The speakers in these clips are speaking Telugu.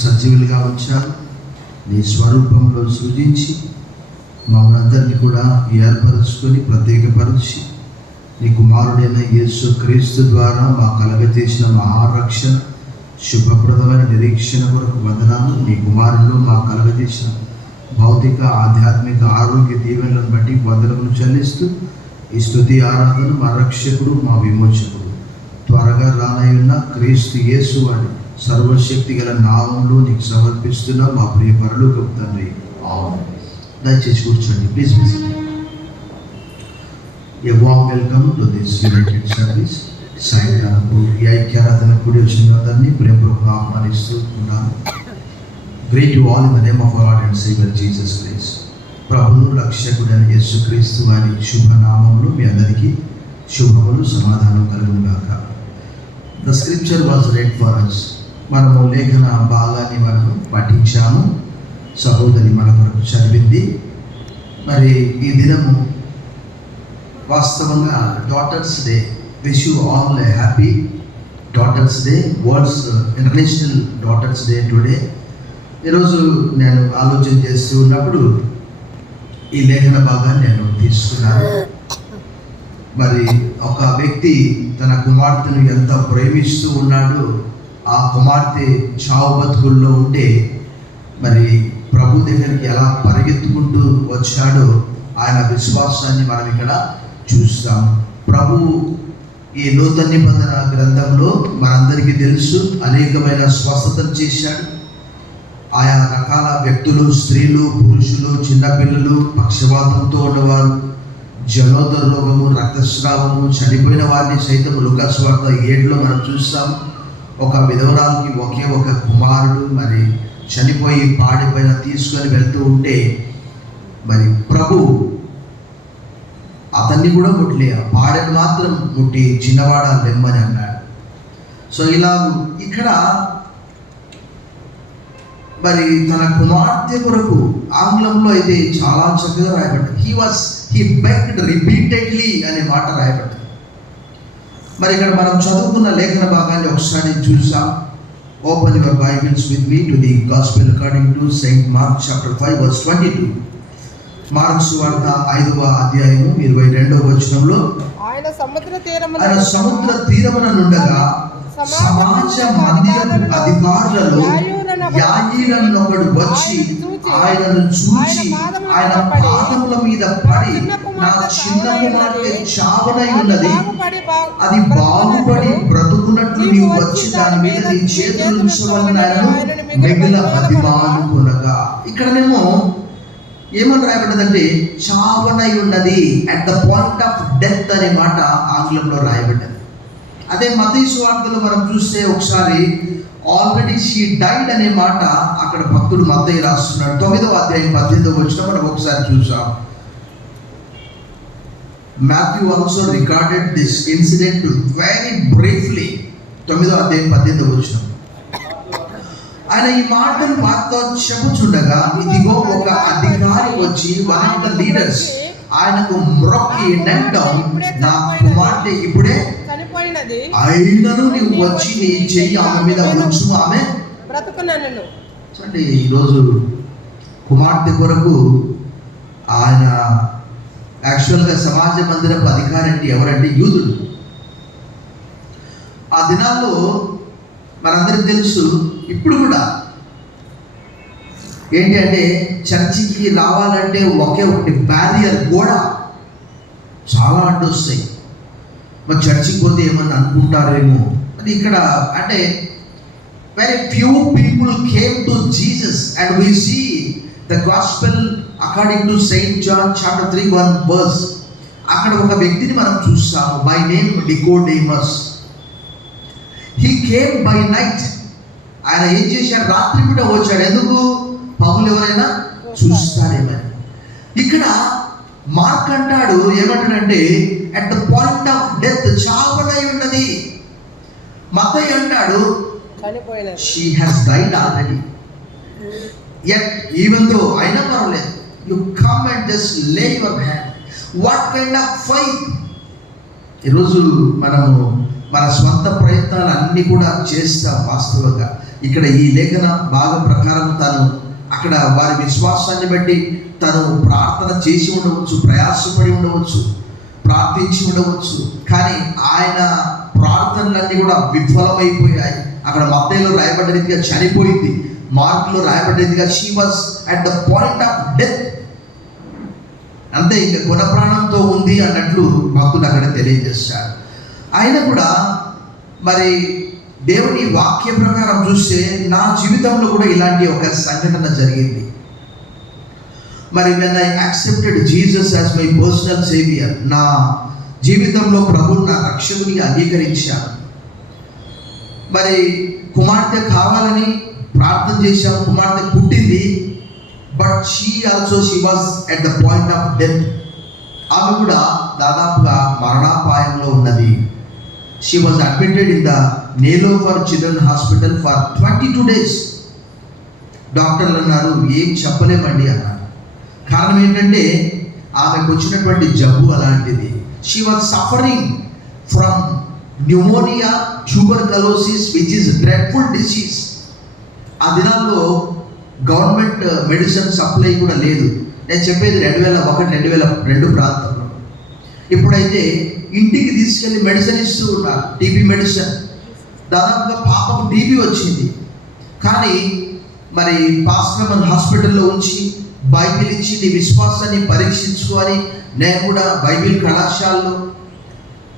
సజీవులుగా ఉంచారు. నీ స్వరూపంలో సృజించి మమ్మల్ని అందరినీ కూడా ఏర్పరచుకొని ప్రత్యేకపరిచి నీ కుమారుడైన యేసు క్రీస్తు ద్వారా మా కలగజేసిన మహారక్షణ శుభప్రదమైన నిరీక్షణ కొరకు వందనాలు. నీ కుమారులు మా కలగజేసిన భౌతిక ఆధ్యాత్మిక ఆరోగ్య దీవెనలను బట్టి వందనములు చెల్లిస్తూ ఈ స్తుతి ఆరాధన మా రక్షకుడు మా విమోచకుడు త్వరగా రానయ్యున్న క్రీస్తు యేసు వారి సర్వశక్తి గల నామంలో నీకు సమర్పిస్తున్నా మా ప్రియ పరలోకపు తండ్రి. ఆమేన్. దయచేసి కూర్చోండి please. A warm welcome to this united service. సాయంకాలపు ఈ ఐక్యారాధన కూడి వచ్చిన వారందరినీ ప్రేమపూర్వకంగా ఆహ్వానిస్తూ ఉన్నాను. Great you all in the name of our Lord and saviour Jesus Christ. ప్రభువు రక్షకుడైన యేసుక్రీస్తు వారి శుభనామంలో మీ అందరికీ శుభములు సమాధానం కలుగును గాక. The scripture was red for us. మనము లేఖన భాగాన్ని మనము పఠించాము. సహోదరి మన కొరకు చదివింది. మరి ఈ దినము వాస్తవంగా daughters day. Wish you all A happy daughters day. World's international daughters day today. ఈరోజు నేను ఆలోచన చేస్తూ ఉన్నప్పుడు ఈ లేఖన భాగాన్ని నేను తీసుకున్నాను. మరి ఒక వ్యక్తి తన కుమార్తెను ఎంత ప్రేమిస్తూ ఉన్నాడో, ఆ కుమార్తె చావు బతుకుల్లో ఉంటే మరి ప్రభు దగ్గరికి ఎలా పరిగెత్తుకుంటూ వచ్చాడో ఆయన విశ్వాసాన్ని మనం ఇక్కడ చూస్తాం. ప్రభు ఈ నూతన నిబంధన గ్రంథంలో మనందరికీ తెలుసు అనేకమైన స్వస్థతలు చేశాడు. ఆయా రకాల వ్యక్తులు, స్త్రీలు, పురుషులు, చిన్నపిల్లలు, పక్షవాతంతో ఉన్నవారు, జలోదర రోగము, రక్తస్రావము, చనిపోయిన వారిని సైతం లూకా సువార్త 7లో మనం చూస్తాం. ఒక విధవరాలకి ఒకే ఒక కుమారుడు మరి చనిపోయి పాడిపైన తీసుకొని వెళ్తూ ఉంటే మరి ప్రభు అతన్ని కూడా ముట్టలే, పాడని మాత్రం ముట్టి చిన్నవాడ లెమ్మని అన్నాడు. సో ఇలా ఇక్కడ మరి తన కుమార్తె కొరకు ఆంగ్లంలో అయితే చాలా చక్కగా రాయబడ్డది. హీ బెగ్డ్ రిపీటెడ్లీ అనే మాట రాయబడ్డది. మరి ఇక్కడ మనం చదువుకున్న లేఖన భాగాన్ని ఒకసారి చూసాం. Open your Bibles with me to the gospel according to Saint mark chapter 5 verse 22. Mark సువార్త 5వ అధ్యాయము 22వ వచనంలో ఆయన సముద్ర తీరమున నుండగా సమాజ మందిరపు అధికారులలో యాయీరను ఒకడు వచ్చి ఆయనను చూచి ఆయన పాదముల మీద పడి, నా చిన్న కుమార్తె చావనై ఉన్నది, అది బాగుపడి బ్రతుకున్నట్లు నీవు వచ్చి దాని మీద నీ చేతులు ఉంచవలని ఆయనను మిగిలిన బతిమాలుకొనగా. ఇక్కడనేమో ఏమని రాయబడ్డదంటే చావనై ఉన్నది, at the point of death అనే మాట ఆంగ్లంలో రాయబడ్డది. అదే మత్తయి సువార్తలో మనం చూస్తే ఒకసారి ఆల్రెడీ షీ డైడ్ అనే మాట అక్కడ భక్తుడు మత్తయి రాస్తున్నాడు. 9వ అధ్యాయం 18వ వచనం మనం ఒకసారి చూసాం. Matthew also recorded this incident very briefly. 9వ అధ్యాయం 18వ వచనం. ఆయన ఈ మాటలు వారితో చెప్పుచుండగా ఇదిగో ఒక అధికారి వచ్చి వన్ ఆఫ్ ద లీడర్స్ ఆయనకు మ్రొక్కి నా కుమార్తె ఇప్పుడే అయినను నీవు వచ్చి నీ చెయ్యి ఆమె మీద ఉంచు, ఆమె బ్రతుకునను. చూడండి, ఈరోజు కుమార్తె కొరకు ఆయన యాక్చువల్గా సమాజ మందిరపు అధికారి అంటే ఎవరంటే యూదుడు. ఆ దినాల్లో మనందరికి తెలుసు, ఇప్పుడు కూడా ఏంటి అంటే చర్చికి రావాలంటే ఒకే ఒకటి బ్యారియర్, గోడ. చాలా అడ్డు వస్తాయి. మరి చర్చికి పోతే ఏమన్నా అనుకుంటారేమో అని. ఇక్కడ అంటే very few people came to Jesus and we see the gospel according to saint John chapter 3 1 verse. అక్కడ ఒక వ్యక్తిని మనం చూస్తాము, by name Nicodemus. He came by night. ఆయన ఏం చేశాడు? రాత్రి పూట వచ్చాడు. ఎందుకు? పగులు ఎవరైనా చూస్తారేమని. ఇక్కడ మార్క్ అంటాడు, ఏమంటాడంటే at the point of death, చావనై ఉన్నది. మత్తయి అంటాడు she has died already. Yet even though, అయినా పర్వాలేదు, you come and just lay your hand. What kind of faith! ఈరోజు మనము మన స్వంత ప్రయత్నాలు అన్నీ కూడా చేస్తాం. వాస్తవంగా ఇక్కడ ఈ లేఖన భాగం ప్రకారం తను అక్కడ వారి విశ్వాసాన్ని బట్టి తను ప్రార్థన చేసి ఉండవచ్చు, ప్రయాసపడి ఉండవచ్చు, ప్రార్థించి ఉండవచ్చు. కానీ ఆయన ప్రార్థనలన్నీ కూడా విఫలమైపోయాయి. అక్కడ మత్తయిలో రాయబడ్డ రీతిగా చనిపోయింది, మార్కులో రాయబడ్డ రీతిగా she was at the point of death. అంతే, ఇంకా గుణ ప్రాణంతో ఉంది అన్నట్లు భక్తుడు అక్కడ తెలియజేస్తాడు. ఆయన కూడా మరి దేవుని వాక్య ప్రకారం చూస్తే నా జీవితంలో కూడా ఇలాంటి ఒక సంఘటన జరిగింది. మరి when I accepted Jesus as my personal savior, నా జీవితంలో ప్రభువుని నా రక్షకునిగా అంగీకరించాను. మరి కుమార్తె కావాలని ప్రార్థన చేశాము, కుమార్తె పుట్టింది. But she was at the point of death. ఆమె కూడా దాదాపుగా మరణాపాయంలో ఉన్నది. She was admitted in the Niloufer children hospital for 22 days. డాక్టర్లు అన్నారు ఏం చెప్పలేమండి అన్నారు. కారణం ఏంటంటే ఆమెకు వచ్చినటువంటి జబ్బు అలాంటిది. She was suffering from pneumonia, tuberculosis which is dreadful disease. ఆ దినాల్లో గవర్నమెంట్ మెడిసిన్ సప్లై కూడా లేదు. నేను చెప్పేది 2001-2002 ప్రాంతంలో. ఇప్పుడైతే ఇంటికి తీసుకెళ్ళి మెడిసిన్ ఇస్తూ ఉన్నారు, టీబీ మెడిసిన్. దాదాపుగా పాపకు టీబీ వచ్చింది. కానీ మరి పాస్టర్ హాస్పిటల్లో ఉంచి బైబిల్ ఇచ్చి నీ విశ్వాసాన్ని పరీక్షించుకొని, నేను కూడా బైబిల్ కళాశాలలో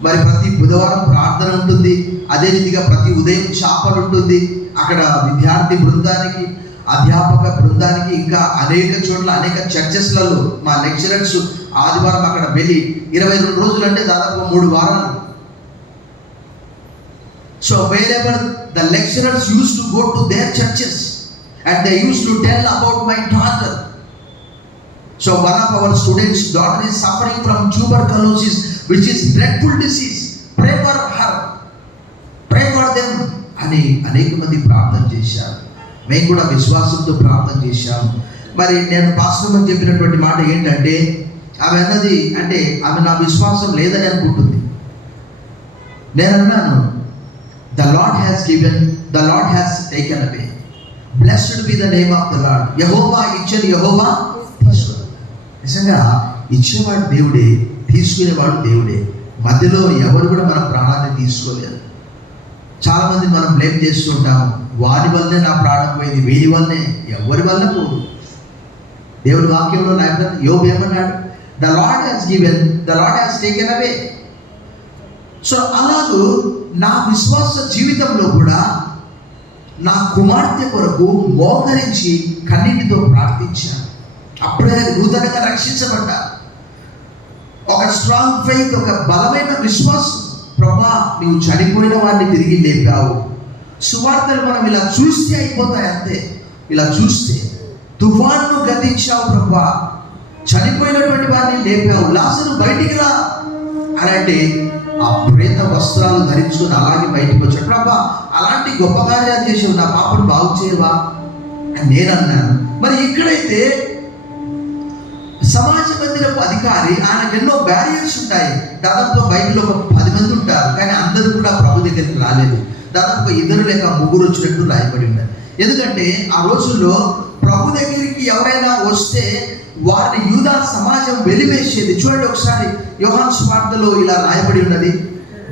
మరి ప్రతి బుధవారం ప్రార్థన ఉంటుంది. అదే రీతిగా ప్రతి ఉదయం చాపలు ఉంటుంది. అక్కడ విద్యార్థి బృందానికి, అధ్యాపక బృందానికి, ఇంకా అనేక చోట్ల అనేక చర్చెస్లలో మా లెక్చరర్స్ ఆదివారం అక్కడ వెళ్ళి 22 రోజులు అంటే దాదాపు 3 వారాలు. So wherever the lecturers used to go to their churches and they used to tell about my daughter. So one of our students' daughter is suffering from tuberculosis, which is dreadful disease. Pray for her, pray for them అని అనేక మంది ప్రార్థన చేశారు. మేము కూడా విశ్వాసంతో ప్రార్థన చేశాము. మరి నేను పాస్టర్ అని చెప్పినటువంటి మాట ఏంటంటే, ఆమె అన్నది అంటే ఆమె నా విశ్వాసం లేదని అనుకుంటుంది. నేను అన్నాను, the Lord has given, the Lord has taken away. Blessed be the name of the Lord. యెహోవా ఇచ్చేది, యెహోవా తీసుకుని. నిజంగా ఇచ్చేవాడు దేవుడే, తీసుకునేవాడు దేవుడే. మధ్యలో ఎవరు కూడా మన ప్రాణాన్ని తీసుకోలేదు. చాలామంది మనం బ్లేమ్ చేస్తుంటాము, వారి వల్లనే నా ప్రాణం పోయింది, వీరి వల్లనే. ఎవరి వల్ల పోదు. దేవుడి వాక్యంలో రాయబడింది, యోబు ఏమన్నాడు, the lord has given, the lord has taken away. So అలాగూ నా విశ్వాస జీవితంలో కూడా నా కుమార్తె కొరకు మోకరించి కన్నీటితో ప్రార్థించాను. అప్పుడే నూతనంగా రక్షించబడ్డా. ఒక స్ట్రాంగ్ ఫెయిత్, ఒక బలమైన విశ్వాసం. ప్రభా, నీవు చనిపోయిన వారిని తిరిగి లేపావు. సువార్తలు మనం ఇలా చూస్తే అయిపోతాయి అంతే. ఇలా చూస్తే తుఫాన్ను గతించావు ప్రభా, చనిపోయినటువంటి వారిని లేపావు, లాజరు బయటికి రా అని అంటే ఆ ప్రేత వస్త్రాలు ధరించుకుని అలాగే బయటకు వచ్చాడు. ప్రభా, అలాంటి గొప్ప కార్యాలు చేసావు, నా పాపను బాగు చేయవా అని నేను అన్నాను. మరి ఇక్కడైతే సమాజ మందిరపు అధికారి, ఆయనకు ఎన్నో బ్యారియర్స్ ఉంటాయి. దాదాపు బైబిల్లో ఒక 10 మంది ఉంటారు, కానీ అందరూ కూడా ప్రభు దగ్గరికి రాలేదు. దాదాపు 2 లేక 3 వచ్చినట్టు రాయబడి ఉన్నారు. ఎందుకంటే ఆ రోజుల్లో ప్రభు దగ్గరికి ఎవరైనా వస్తే వారిని యూదా సమాజం వెలివేసేది. చూడండి ఒకసారి యోహాను సువార్తలో ఇలా రాయబడి ఉన్నది.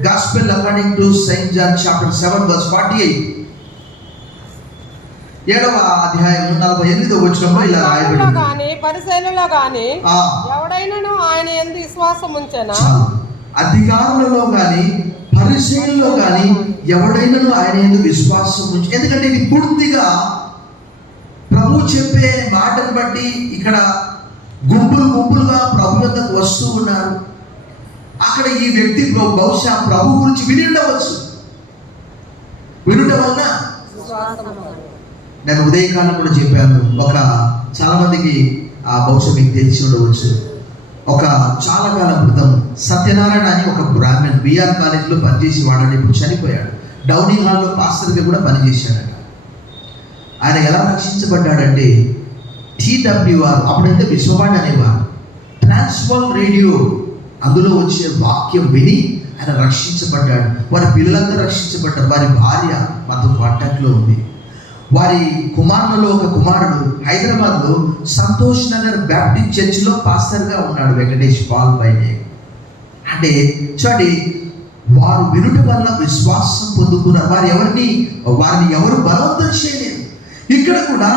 Gospel according to saint John chapter 7 verse 48. 7వ అధ్యాయం 48వ వచనంలో ఇలా రాయబడి ఉంది. గాని పరిసయ్యులలో గాని ఎవడైనాను ఆయన యందు విశ్వాసం ఉంచెనా. అధికారులలో గాని పరిసయ్యులలో గాని ఎవడైనాను ఆయన యందు విశ్వాసం ఉంచి. ఎందుకంటే ఇది పూర్తిగా ప్రభు చెప్పే మాటను బట్టి ఇక్కడ గుంపులుగా ప్రభు వద్దకు వస్తూ ఉన్నారు. అక్కడ ఈ వ్యక్తి బహుశా ప్రభు గురించి విని ఉండవచ్చు. వినుట వలన నేను ఉదయకాలం కూడా చెప్పాను. చాలా మందికి బహుశా మీకు తెలిసి ఉండవచ్చు. చాలా కాలం క్రితం సత్యనారాయణ అని ఒక బ్రాహ్మణ్ బిఆర్ కాలేజీలో పనిచేసి వాడని ఇప్పుడు చనిపోయాడు. డౌనీ హాల్లో పాస్టర్గా కూడా పనిచేశాడట. ఆయన ఎలా రక్షించబడ్డాడంటే TWR, అప్పుడైతే విశ్వవాణి అనేవారు, ట్రాన్స్వర్ రేడియో, అందులో వచ్చే వాక్యం విని ఆయన రక్షించబడ్డాడు. వారి పిల్లలంతా రక్షించబడ్డారు. వారి భార్య మాతో కాంటాక్ట్లో ఉంది. వారి కుమారులలో ఒక కుమారుడు హైదరాబాద్లో సంతోష్ నగర్ బ్యాప్టిస్ట్ చర్చిలో పాస్టర్గా ఉన్నాడు, వెంకటేష్ పాల్ బైనే. అంటే చూడండి, వారు వినుట వల్ల విశ్వాసం పొందుకున్నారు. వారిని ఎవరు బలవంతం చేయలేదు. ఇక్కడ కూడా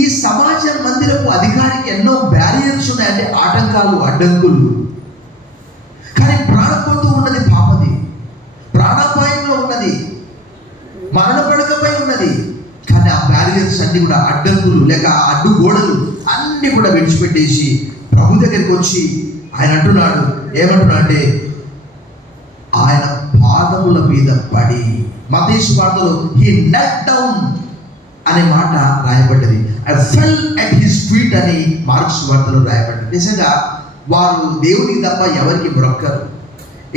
ఈ సమాజ మందిరపు అధికారికి ఎన్నో బ్యారియర్స్ ఉన్నాయంటే, ఆటంకాలు, అడ్డంకులు. కానీ ప్రాణపోతూ ఉన్నది పాపది, ప్రాణాపాయంలో ఉన్నది, మరణ పడకపై ఉన్నది. కానీ ఆ బ్యారియర్స్ అన్ని కూడా, అడ్డంకులు లేక అడ్డుగోడలు అన్ని కూడా విడిచిపెట్టేసి ప్రభు దగ్గరికి వచ్చి ఆయన అంటున్నాడు, ఏమంటున్నా అంటే ఆయన పాదముల మీద పడి, మత్తయి సువార్తలో హి నెట్ డౌన్ అనే మాట రాయబడ్డది. I fell at his feet అని మార్క్స్ సువార్తలో రాయబడ్డది. నిజంగా వారు దేవునికి తప్ప ఎవరికి మొక్కరు.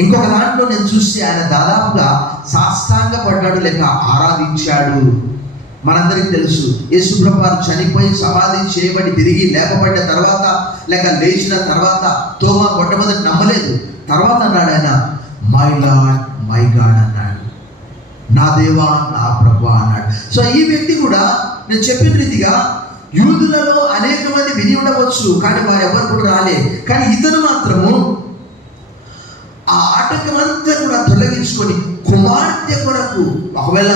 ఇంకొక దాంట్లో నేను చూస్తే ఆయన దాదాపుగా సాష్టాంగ పడ్డాడు లేక ఆరాధించాడు. మనందరికీ తెలుసు, యేసుప్రభు వారు చనిపోయి సమాధి చేయబడి తిరిగి లేపబడ్డ తర్వాత లేక లేచిన తర్వాత తోమా మొట్టమొదటి నమ్మలేదు. తర్వాత అన్నాడు ఆయన, మై లార్డ్ మై గాడ్ అన్నాడు, నా దేవా నా ప్రభువా అన్నాడు. సో ఈ వ్యక్తి కూడా నేను చెప్పిన రీతిగా యూదులలో అనేక మంది విని ఉండవచ్చు, కానీ వారు ఎవరు కూడా రాలే. కానీ ఇతను మాత్రము ఆ ఆటంకమంతా కూడా తొలగించుకొని కుమార్తె కొరకు, ఒకవేళ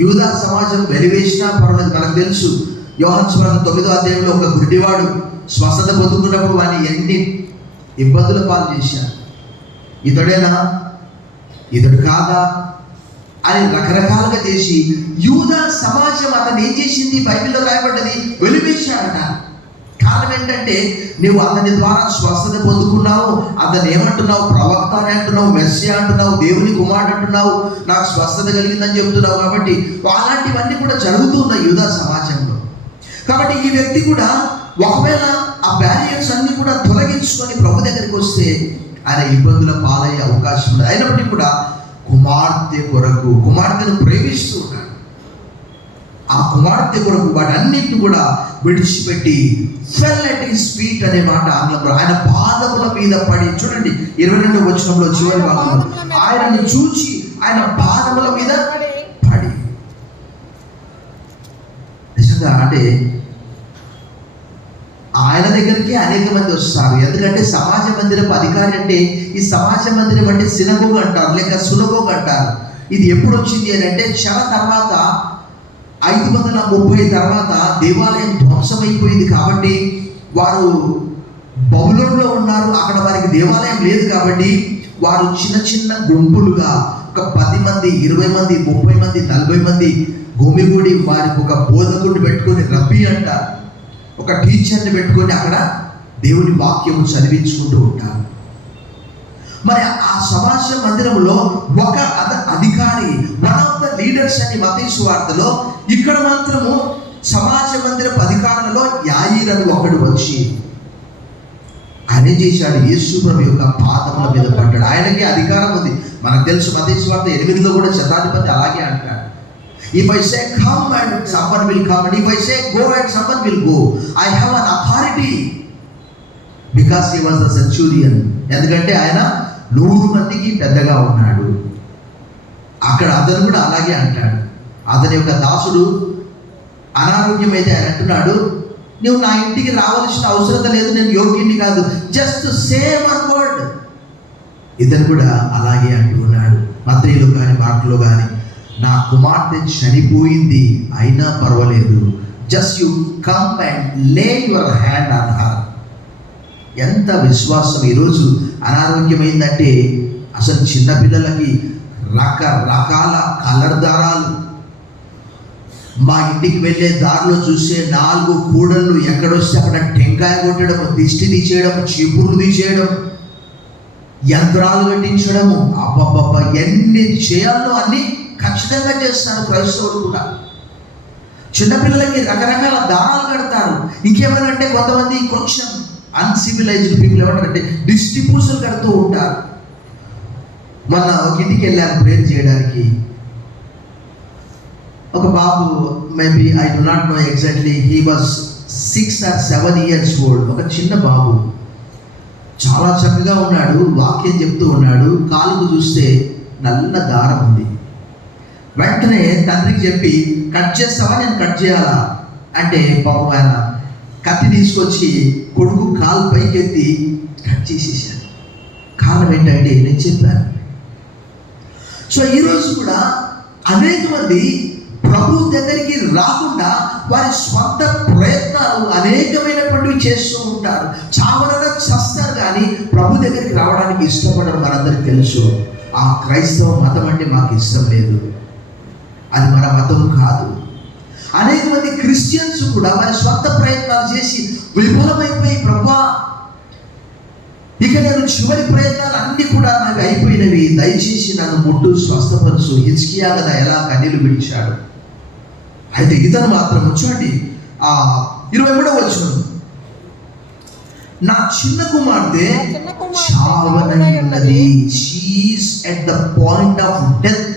యూదా సమాజం వెలివేసినా పర్వాలేదు. మనకు తెలుసు, యోహాను సువార్త 9వ అధ్యాయంలో ఒక గుడ్డివాడు స్వస్థత పొందుకున్నప్పుడు వాడిని ఎన్ని ఇబ్బందుల పాలు చేశారు. ఇతడేనా, ఇతడు కాదా అని రకరకాలుగా చేసి యూదా సమాజం అతను ఏం చేసింది, బైబిల్లో రాయబడ్డది, వెలివేశాడట. కారణం ఏంటంటే, నువ్వు అతని ద్వారా స్వస్థత పొందుకున్నావు, అతను ఏమంటున్నావు, ప్రవక్త అని అంటున్నావు, మెస్సియా అంటున్నావు, దేవుని కుమారుడు అంటున్నావు, నాకు స్వస్థత కలిగిందని చెప్తున్నావు. కాబట్టి అలాంటివన్నీ కూడా జరుగుతున్నాయి యూదా సమాజంలో. కాబట్టి ఈ వ్యక్తి కూడా ఒకవేళ ఆ బ్యారియర్స్ అన్ని కూడా తొలగించుకొని ప్రభు దగ్గరికి వస్తే ఆయన ఇబ్బందుల పాలయ్యే అవకాశం ఉంది. అయినప్పటికీ కూడా కుమార్తె కొరకు, కుమార్తెను ప్రేమిస్తూ ఉన్నాడు. ఆ కుమార్తె కొరకు వాటన్నిటిని కూడా విడిచిపెట్టి ఫెల్ అట్ హిస్ ఫీట్ అనే మాట ఆంగ్లంలో, ఆయన పాదముల మీద పడి. చూడండి 22వ వచనంలో చివరి భాగంలో, ఆయనను చూచి ఆయన పాదముల మీద పడి. నిజంగా అంటే ఆయన దగ్గరికి అనేక మంది వస్తారు. ఎందుకంటే సమాజ మందిరపు అధికారి అంటే, ఈ సమాజ మందిరం అంటే సినగోగ్ అంటారు లేక సునగోగ్ అంటారు. ఇది ఎప్పుడు వచ్చింది అని అంటే, చాలా తర్వాత 530 తర్వాత దేవాలయం ధ్వంసమైపోయింది. కాబట్టి వారు బబులోనులో ఉన్నారు, అక్కడ వారికి దేవాలయం లేదు. కాబట్టి వారు చిన్న చిన్న గుంపులుగా ఒక 10 మంది, 20 మంది, 30 మంది, 40 మంది గుమిగూడి వారికి ఒక బోధకుడిని పెట్టుకొని, రబ్బీ అంటారు, ఒక టీచర్ని పెట్టుకొని అక్కడ దేవుని వాక్యము చదివించుకుంటూ ఉంటారు. మరి ఆ సమాజ మందిరంలో ఒక అధికారి, వన్ ఆఫ్ ద లీడర్స్ అని మత్తయి సువార్తలో, ఇక్కడ మాత్రము సమాజ మందిరపు అధికారులలో యాయీర్ అని ఒకడు వచ్చి ఆయన చేశాడు, యేసు ప్రభు యొక్క పాదముల మీద పడ్డాడు. ఆయనకి అధికారం ఉంది. మనకు తెలుసు మత్తయి సువార్త 8లో కూడా శతాధిపతి అలాగే అంటాడు, if I say come and someone will come, and if I say go and someone will go, I have an authority, because he was a centurion. ఎందుకంటే ఆయన 100 మందికి పెద్దగా ఉన్నాడు. అక్కడ అతను కూడా అలాగే అంటాడు. అతని యొక్క దాసుడు అనారోగ్యం అయితే ఆయన అంటున్నాడు, నువ్వు నా ఇంటికి రావాల్సిన అవసరం లేదు, నేను యోగ్యుని కాదు, జస్ట్ సే వన్ వర్డ్. ఇతను కూడా అలాగే అంటున్నాడు. మత్తయిలో కానీ మార్కులో కానీ, నా కుమార్తె చనిపోయింది అయినా పర్వాలేదు, జస్ట్ యు కమ్ అండ్ లే యువర్ హ్యాండ్ ఆన్ హర్. ఎంత విశ్వాసం! ఈరోజు అనారోగ్యమైందంటే అసలు చిన్నపిల్లలకి రకరకాల కలర్ దారాలు, మా ఇంటికి వెళ్ళే దారిలో చూసే 4 కూడళ్ళు ఎక్కడొస్తే అక్కడ టెంకాయ కొట్టడం, దిష్టి తీసేయడం, చీపుర్లు తీసేయడం, యంత్రాలు కట్టించడము, అబ్బబ్బబ్బ ఎన్ని చేయాలో అన్ని ఖచ్చితంగా చేస్తారు క్రైస్తవులు కూడా. చిన్నపిల్లలకి రకరకాల దారాలు కడతారు. ఇంకేమనంటే కొంతమంది కొంచెం అన్సివిలైజ్డ్ పీపుల్ ఏమంటారంటే దిష్టి పూసలు కడుతూ ఉంటారు. మొన్న ఒక ఇంటికి వెళ్ళారు ప్రేయర్ చేయడానికి. ఒక బాబు, maybe I do not know exactly, he was 6 or 7 years old. ఒక చిన్న బాబు, చాలా చక్కగా ఉన్నాడు, వాక్యం చెప్తూ ఉన్నాడు. కాలుకు చూస్తే నల్ల దారం ఉంది. వెంటనే తండ్రికి చెప్పి, కట్ చేస్తావా, నేను కట్ చేయాలా అంటే పాపం ఆయన కత్తి తీసుకొచ్చి కొడుకు కాలు పైకెత్తి కట్ చేసేసాడు. కారణం ఏంటంటే నేను చెప్పాను. సో ఈరోజు కూడా అనేక మంది ప్రభు దగ్గరికి రాకుండా వారి స్వంత ప్రయత్నాలు అనేకమైనటువంటివి చేస్తూ ఉంటారు. చావనగా చస్తారు కానీ ప్రభు దగ్గరికి రావడానికి ఇష్టపడరు. మనందరికీ తెలుసు. ఆ క్రైస్తవ మతం అంటే మాకు ఇష్టం లేదు, అది మన మతం కాదు. అనేక మంది క్రిస్టియన్స్ కూడా వారి స్వంత ప్రయత్నాలు చేసి విఫలమైపోయి, ప్రభా ఇక నేను చివరి ప్రయత్నాలు అన్నీ కూడా నాకు అయిపోయినవి, దయచేసి నన్ను ముట్టు, స్వస్థపరచు. హిజ్కియా కదా ఎలా కన్నీళ్లు విడిచాడు. అయితే ఇతను మాత్రం చూడండి 23వ వచనం, నా చిన్న కుమార్తె చావనై ఉన్నది, she is at the point of death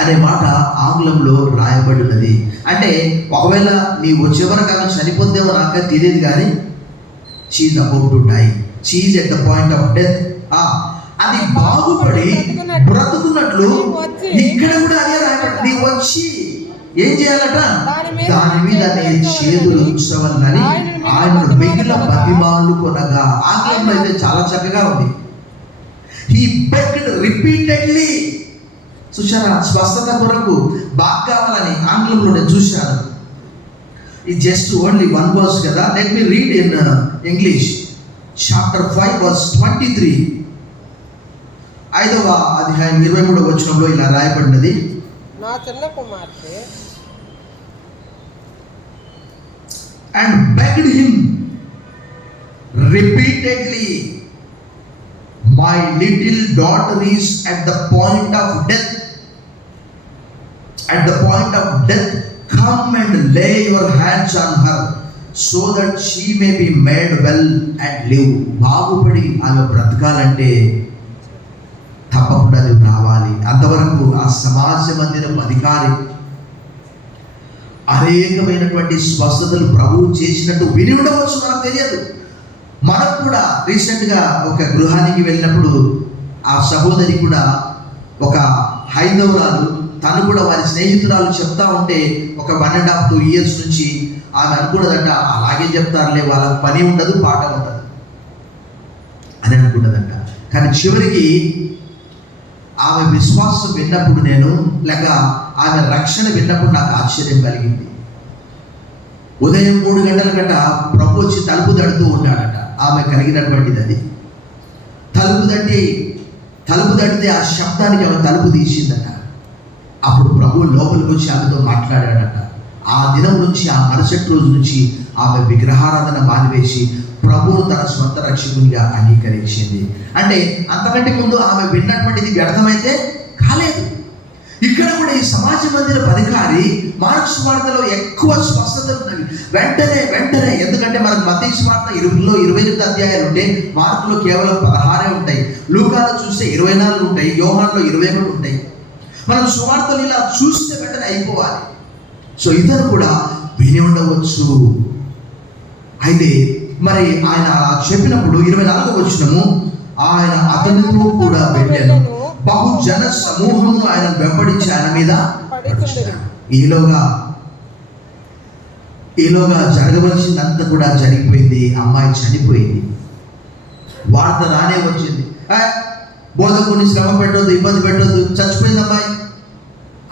అనే మాట ఆంగ్లంలో రాయబడినది. అంటే ఒకవేళ నీ వచ్చే వరకు ఆమె చనిపోద్దేమో నాకే తెలియదు, కానీ she is about to die, she is at the point of death. అది బాగుపడి బ్రతుకున్నట్లు ఇక్కడ కూడా అదే రాయబడి, నీ వచ్చి ఏం చేయాలట, దాని మీద నేను చేతులు ఉంచవలని ఆయన మిగిలిన బతిమాలు కొనగా. ఆంగ్లంలో అయితే చాలా చక్కగా ఉంది. He begged repeatedly. చూశారా, స్వస్థత కొరకు బాగా కావాలని ఆంగ్లంలో నేను చూశాను. ఇది జస్ట్ ఓన్లీ 1 verse కదా. Let me read in English. Chapter 5 verse 23, 5వ అధ్యాయం 23వ వచనంలో ఇలా రాయబడినది, నా చిన్న కుమార్తె and begged him repeatedly, my little daughter is at the point of death, at the point of death, come and lay your hands on her so that she may be made well and live. బాగుపడి ఆమె బ్రతకాలంటే తప్పకుండా నువ్వు రావాలి. అంతవరకు ఆ సమాజ మందిరం అధికారి అనేకమైనటువంటి స్వస్థతలు ప్రభువు చేసినట్టు విని ఉండవచ్చు, మనకు తెలియదు. మనకు కూడా రీసెంట్గా ఒక గృహానికి వెళ్ళినప్పుడు ఆ సహోదరి కూడా, ఒక హైందవురాలు, తను కూడా వారి స్నేహితురాలు చెప్తా ఉంటే ఒక 1.5 to 2 years నుంచి ఆమె అనుకున్నదంట, అలాగే చెప్తారులే, వాళ్ళకి పని ఉండదు, పాట ఉండదు అని అనుకున్నదంట. కానీ చివరికి ఆమె విశ్వాసం విన్నప్పుడు నేను, లేక ఆమె రక్షణ విన్నప్పుడు నాకు ఆశ్చర్యం కలిగింది. ఉదయం 3 గంటల గంట ప్రభు వచ్చి తలుపు తడుతూ ఉన్నాడట. ఆమె కలిగినటువంటిది అది. తలుపు తడితే ఆ శబ్దానికి ఆమె తలుపు తీసిందట. అప్పుడు ప్రభు లోపలికి వచ్చి ఆమెతో మాట్లాడాడట. ఆ దినం నుంచి, ఆ మరుసటి రోజు నుంచి ఆమె విగ్రహారాధన మానివేసి ప్రభువు తన స్వంత రక్షకునిగా అంగీకరించింది. అంటే అంతకంటే ముందు ఆమె విన్నటువంటిది వ్యర్థమైతే కాలేదు. ఇక్కడ కూడా ఈ సమాజ మందిర అధికారి మార్కు సువార్తలో ఎక్కువ స్వస్థతలు ఉన్నవి. వెంటనే ఎందుకంటే మనకు మత్తయి సువార్త 28 అధ్యాయాలు ఉంటే, మార్కులో కేవలం 16 ఉంటాయి, లూకాలో చూస్తే 24 ఉంటాయి, యోహానులో 21 ఉంటాయి. మనం సువార్తలు ఇలా చూస్తే వెంటనే అయిపోవాలి. సో ఇతను కూడా విని ఉండవచ్చు. అయితే మరి ఆయన చెప్పినప్పుడు 24వ వచనము, ఆయన అతనితో కూడా వెళ్ళాను, బహుజన సమూహము ఆయన వెంబడించి ఆయన మీద పడుచున్నారు. ఈలోగా జరగవలసిందంతా కూడా జరిగిపోయింది. అమ్మాయి చనిపోయింది. వార్త రానే వచ్చింది, బోధకుని శ్రమ పెట్టొద్దు, ఇబ్బంది పెట్టొద్దు, చచ్చిపోయింది అమ్మాయి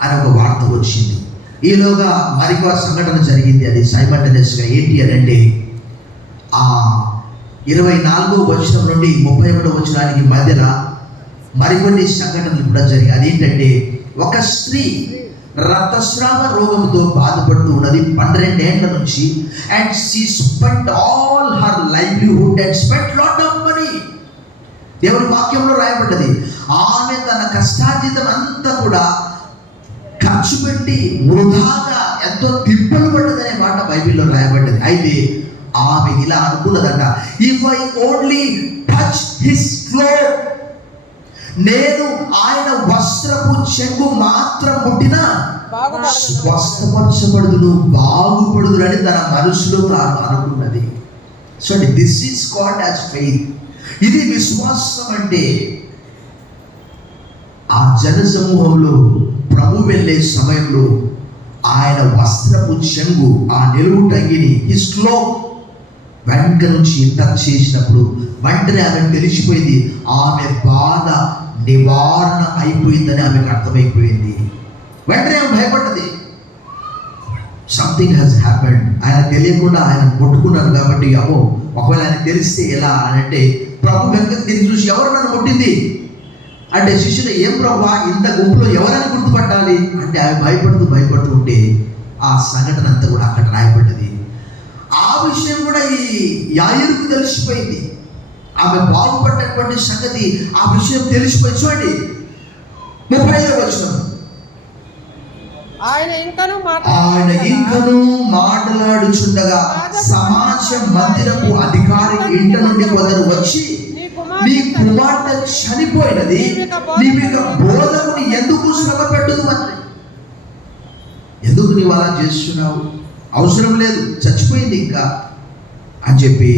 అని ఒక వార్త వచ్చింది. ఈలోగా మరికొక సంఘటన జరిగింది. అది సైమల్టేనియస్గా ఏంటి అని అంటే, ఆ 24వ వచనం నుండి 31వ వచనానికి మధ్యలో మరికొన్ని సంఘటనలు కూడా జరిగాయి. అదేంటంటే, ఒక స్త్రీ రక్తస్రావ రోగంతో బాధపడుతూ ఉన్నది 12 ఏళ్ల నుంచి. And she spent all her livelihood and spent lot of money. దేవుని వాక్యంలో రాయబడ్డది, ఆమె తన కష్టార్జితం అంతా కూడా ఖర్చు పెట్టి వృధాగా ఎంతో తిప్పలు పడ్డదనే మాట బైబిల్లో రాయబడ్డది. అయితే ఆమె ఇలా అనుకున్నదంట, if I only touch his cloth, నేను ఆయన వస్త్రపు చెంగు మాత్రం ముట్టినా స్వస్థపరచబడుదును, బాగుపడుదును అని తన మనసులో తాను అనుకున్నది. So this is called as faith. ఇది విశ్వాసం అంటే. ఆ జన సమూహంలో ప్రభు వెళ్ళే సమయంలో ఆయన వస్త్రపు చెంగు, ఆ నిలువు టంగిని హిస్లో వెంట నుంచి టచ్ చేసినప్పుడు వెంటనే ఆమె తెలిసిపోయింది, ఆమె బాధ నివారణ అయిపోయిందని ఆమెకు అర్థమైపోయింది. వెంటనే ఆమె భయపడ్డది. Something has happened. ఆయన తెలియకుండా ఆయన ముట్టుకున్నాను కాబట్టి, అమ్మో ఒకవేళ ఆయన తెలిస్తే ఎలా అని అంటే, ప్రభు వెనక్కి తిరిగి చూసి ఎవరు నన్ను ముట్టింది అంటే, శిష్యులు ఏం ప్రభు ఇంత గుంపులో ఎవరైనా గుర్తుపట్టాలి అంటే, ఆమె భయపడుతూ ఉంటే ఆ సంఘటన అంతా కూడా అక్కడ రాయబడ్డది. ఆ విషయం కూడా ఈ యాయిరుకు తెలిసిపోయింది. ఆమె బాగుపడ్డటువంటి సంగతి ఆ విషయం తెలిసిపోయి. చూడండి 35వ వచనం, ఆయన ఇంకను మాట్లాడుచుండగా సమాజ మందిరపు అధికారి ఇంట నుండి కొందరు వచ్చి, నీ కుమార్తె చనిపోయినది, నీవిక బోధకుని ఎందుకు శ్రమ పెట్టుదు అని. ఎందుకు నీవు అలా చేస్తున్నావు, అవసరం లేదు, చచ్చిపోయింది ఇంకా అని చెప్పి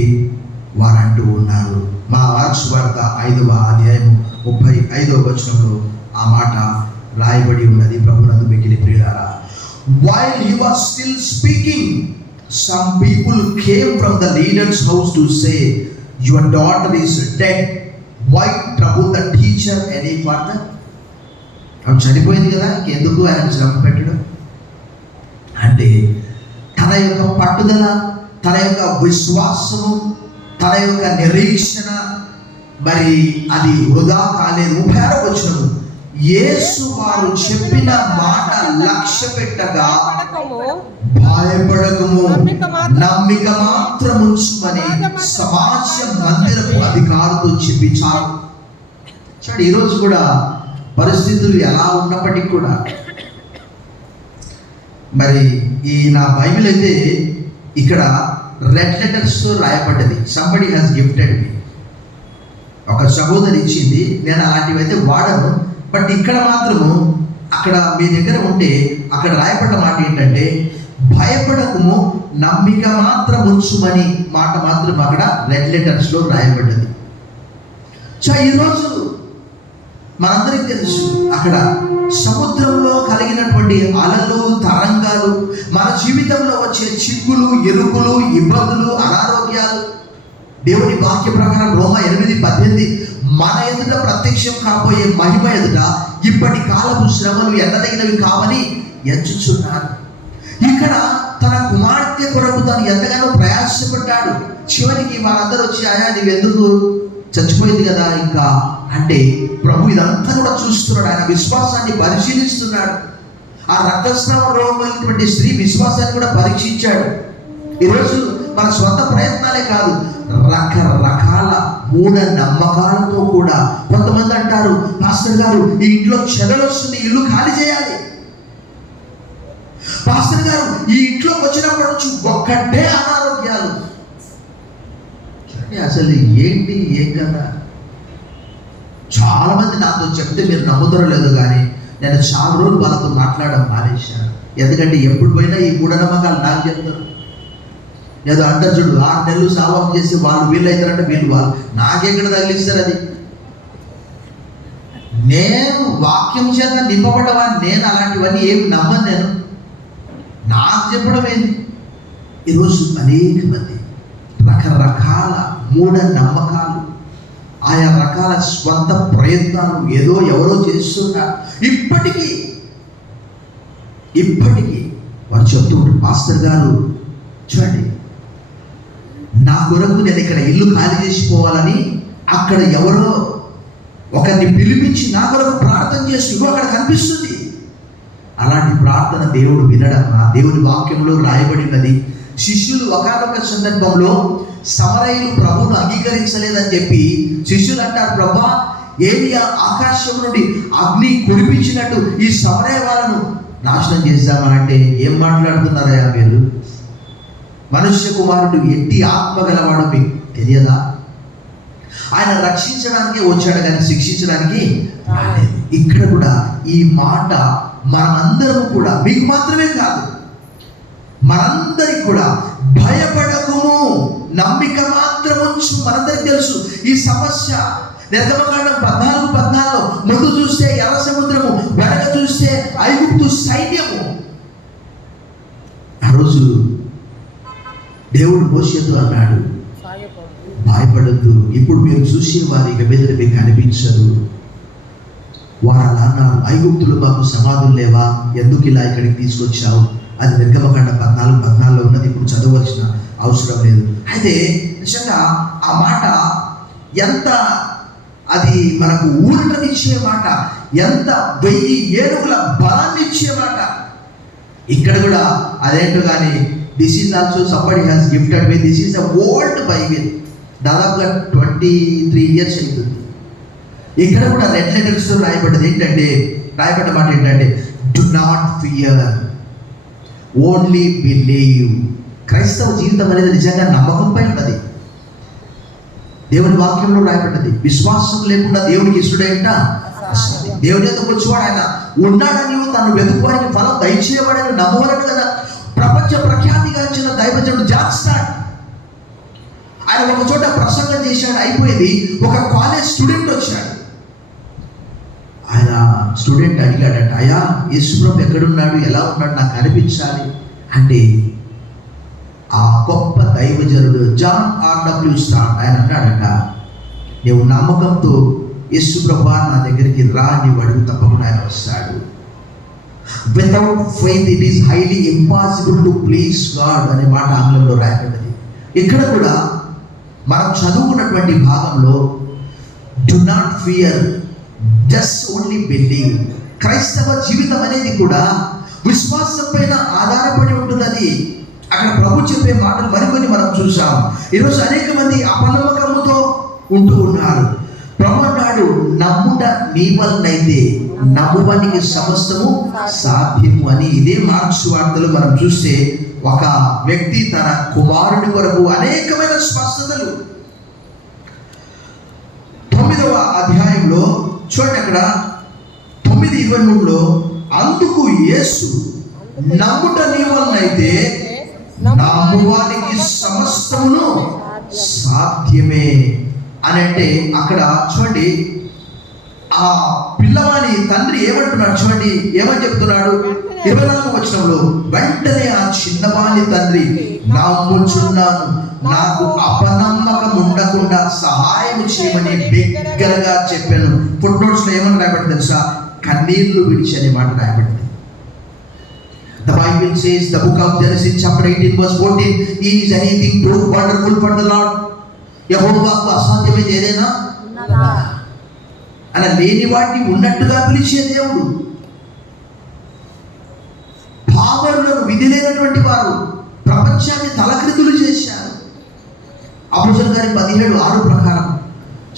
వారు అంటూ ఉన్నారు. మా మార్క్స్ వార్త 5వ అధ్యాయం 35వ వచనంలో ఆ మాట రాయబడి ఉన్నది. ప్రభునందు మిక్కిలి ప్రియులారా, while he was still speaking, some people came from the leader's house to say, your daughter is dead, why trouble the teacher any further? ఆమె చనిపోయింది కదా, ఎందుకు ఆయన శ్రమ పెట్టడం అంటే, తన యొక్క పట్టుదల, తన యొక్క విశ్వాసము, తన యొక్క నిరీక్షణ మరి అది వృధా కాలేదు. 36వ వచనం, యేసు వారు చెప్పిన మాట లక్ష్య పెట్టగా భయపడకము, నమ్మిక మాత్రం ఉంచుమని సమాజ మందిరపు అధికారులతో చెప్పించారు. చూడండి, ఈరోజు కూడా పరిస్థితులు ఎలా ఉన్నప్పటికీ కూడా మరి ఈ నా బైబిల్ అయితే ఇక్కడ రెడ్ లెటర్స్తో రాయబడ్డది. Somebody has gifted me. ఒక సహోదరి ఇచ్చింది. నేను అలాంటివి అయితే వాడను, బట్ ఇక్కడ మాత్రము అక్కడ మీ దగ్గర ఉంటే అక్కడ రాయబడ్డ మాట ఏంటంటే, భయపడకము, నమ్మిక మాత్రం ఉంచుమని మాట మాత్రం అక్కడ రెడ్ లెటర్స్లో రాయబడ్డది. సో ఈరోజు మనందరికీ తెలుసు, అక్కడ సముద్రంలో కలిగినటువంటి అలలు, తరంగాలు, మన జీవితంలో వచ్చే చిక్కులు, ఎరుకులు, ఇబ్బందులు, అనారోగ్యాలు, దేవుని వాక్య ప్రకారం రోమా 8:18 మన ఎదుట ప్రత్యక్షం కాబోయే మహిమ ఎదుట ఇప్పటి కాలపు శ్రమలు ఎన్నదగినవి కావని ఎంచుచున్నారు. ఇక్కడ తన కుమార్తె కొరకు తను ఎంతగానో ప్రయాసపడ్డాడు. చివరికి వారందరూ వచ్చి, ఆయా నీవెందుకు, చచ్చిపోయింది కదా ఇంకా అంటే, ప్రభు ఇదంతా కూడా చూస్తున్నాడు. ఆయన విశ్వాసాన్ని పరిశీలిస్తున్నాడు. ఆ రక్తస్రావ రోగం కలిగినటువంటి స్త్రీ విశ్వాసాన్ని కూడా పరీక్షించాడు. ఈరోజు మన స్వంత ప్రయత్నాలే కాదు, రకరకాల మూఢ నమ్మకాలతో కూడా కొంతమంది అంటారు, పాస్టర్ గారు ఈ ఇంట్లో చెదలు వస్తుంది, ఇల్లు ఖాళీ చేయాలి. పాస్టర్ గారు ఈ ఇంట్లోకి వచ్చినప్పటి నుంచి ఒక్కటే అనారోగ్యాలు. అసలు ఏంటి, ఏం కదా. చాలా మంది నాతో చెప్తే మీరు నమ్ముతారో లేదో కానీ నేను చాలా రోజులు వాళ్ళతో మాట్లాడడం మానేశాను. ఎందుకంటే ఎప్పుడు పోయినా ఈ మూఢనమ్మకాలు నాకు చెప్తారు. ఏదో అంటారు చూడు, 6 నెలలు సావాసం చేసి వాళ్ళు వీళ్ళు అవుతారంటే వీళ్ళు వాళ్ళు, నాకెక్కడ తగిలిస్తారు అది. నేను వాక్యం చేత నింపబడ్డవాడిని, నేను అలాంటివన్నీ ఏమి నమ్మను. నేను నాకు చెప్పడం ఏంటి. ఈరోజు అనేక మంది రకరకాల మూఢ నమ్మకాలు, ఆయా రకాల స్వంత ప్రయత్నాలు ఏదో ఎవరో చేస్తున్నారు. ఇప్పటికీ వారు చెప్తూ ఉంటారు, పాస్టర్ గారు చూడండి, నా కొరకు నేను ఇక్కడ ఇల్లు ఖాళీ చేసిపోవాలని అక్కడ ఎవరో ఒకరిని పిలిపించి నా కొరకు ప్రార్థన చేస్తూ అక్కడ కనిపిస్తుంది. అలాంటి ప్రార్థన దేవుడు వినడం ఆ దేవుని వాక్యంలో రాయబడినది. శిష్యులు ఒకానొక సందర్భంలో సమరయులు ప్రభువును అంగీకరించలేదని చెప్పి శిష్యులు అంటారు, ప్రభా ఏలియా ఆకాశం నుండి అగ్ని కురిపించినట్టు ఈ సమరయ వాళ్ళను నాశనం చేద్దామనంటే, ఏం మాట్లాడుతున్నారయ్యా మీరు? మనుష్య కుమారుడు ఎట్టి ఆత్మ గలవాడు మీకు తెలియదా? ఆయన రక్షించడానికే వచ్చాడు కానీ శిక్షించడానికి రాలేదు. ఇక్కడ కూడా ఈ మాట మనందరం కూడా, మీకు మాత్రమే కాదు మనందరికి కూడా, భయపడకుము, నమ్మిక మాత్రం ఉంచు. మనందరికి తెలుసు ఈ సమస్య నిర్గమకాండం 14:14 ముందు చూస్తే ఎర్ర సముద్రము, వెనక చూస్తే ఐగుప్తు సైన్యము. ఆ రోజు దేవుడు మోషేతో అన్నాడు, భయపడద్దు, ఇప్పుడు మీరు చూసే వారి ఇక మీద మీకు కనిపించరు. వారు అన్నారు, ఐగుప్తులు మాకు సమాధులు లేవా, ఎందుకు ఇలా ఇక్కడికి తీసుకొచ్చావు? అది నిర్గమకాండం 14:14 ఉన్నది, ఇప్పుడు చదవలసిన అవసరం లేదు. అయితే నిజంగా ఆ మాట ఎంత అది మనకు ఊరటనిచ్చే మాట, ఎంత 1000 ఏనుగుల బలాన్ని ఇచ్చే మాట. ఇక్కడ కూడా అదేంటో కానీ this is also somebody has gifted me, this is a old Bible, దాదాపుగా 23 ఇయర్స్ అవుతుంది. ఇక్కడ కూడా రెడ్ లెటర్స్ రాయబడ్డది ఏంటంటే, రాయబడ్డ మాట ఏంటంటే, do not fear, only believe. క్రైస్తవ జీవితం అనేది నిజంగా నమ్మకంపై ఉన్నది. దేవుని వాక్యంలో రాయబడ్డది, విశ్వాసం లేకుండా దేవునికి ఇష్టడేంట దేవుని యొక్క వచ్చేవాడు ఆయన ఉన్నాడని, తను వెతుకువారికి ఫలం దయచేయబడని నమ్మవరని కదా ప్రపంచ ప్రఖ్యాతిగాంచిన దైవజనుడు జాన్ స్టార్ట్. ఆయన ఒక చోట ప్రసంగం చేశాడు, అయిపోయింది. ఒక కాలేజ్ స్టూడెంట్ వచ్చాడు. ఆయన స్టూడెంట్ అడిగాడట, అయ్యా యేసుప్రభు ఎక్కడున్నాడు, ఎలా ఉన్నాడు, నాకు కనిపించాలి అంటే ఆ గొప్ప దైవజనుడు జాన్ ఆర్డబ్ల్యూ స్టార్ట్ ఆయన అన్నాడట, నీవు నమ్మకంతో యేసుప్రభు నా దగ్గరికి రా, నీవు అడుగు, తప్పకుండా ఆయన వస్తాడు. Without faith it is highly impossible to please God అనే మాట ఆంగ్లంలో రాయబడ్డది. ఇక్కడ కూడా మనం చదువుకున్నటువంటి భాగంలో do not fear, just only believe. క్రైస్తవ జీవితం అనేది కూడా విశ్వాసం పైన ఆధారపడి ఉంటున్నది. అక్కడ ప్రభు చెప్పే మాటలు మరికొన్ని మనం చూసాం. ఈరోజు అనేక మంది అపనమ్మకముతో ఉంటూ ఉన్నారు. ప్రభు అన్నాడు, నమ్ముట నీ వలనైతే నమ్మువానికి సమస్తము సాధ్యము అని. ఇదే మార్క్స్ వార్తలు మనం చూస్తే ఒక వ్యక్తి తన కుమారుని కొరకు అనేకమైన స్పష్టతలు 9వ అధ్యాయంలో చూడండి, అక్కడ 9:23లో, అందుకు యేసు నమ్ముట నీ వలనైతే నమ్మువానికి సమస్తమును సాధ్యమే అని అంటే, అక్కడ చూడండి ఆ పిల్లవాని తండ్రి ఏమంటున్నాడు చూడండి, ఏమని చెప్తున్నాడు 24వ వచనంలో, వెంటనే ఆ చిన్నవాని తండ్రి, నమ్ముచున్నాను, నాకు అపనమ్మకం ఉండకుండా సహాయం చేయమని బిగ్గరగా చెప్పాను. ఫుట్ నోట్స్ లో ఏమని రాయబడింది తెలుసా, కన్నీళ్లు విడిచి అనే మాట రాయబడింది. The Bible says, the book of Genesis chapter 18 verse 14, is anything too wonderful for the Lord? యెహోవాకు అసాధ్యమైనది ఏదైనా అలా లేని వాటిని ఉన్నట్టుగా పిలిచే దేవుడు. పామరులను, విధి లేనటువంటి వారు ప్రపంచాన్ని తలక్రిందులు చేశారు. అపోస్తలుల కార్యం 17:6 ప్రకారం.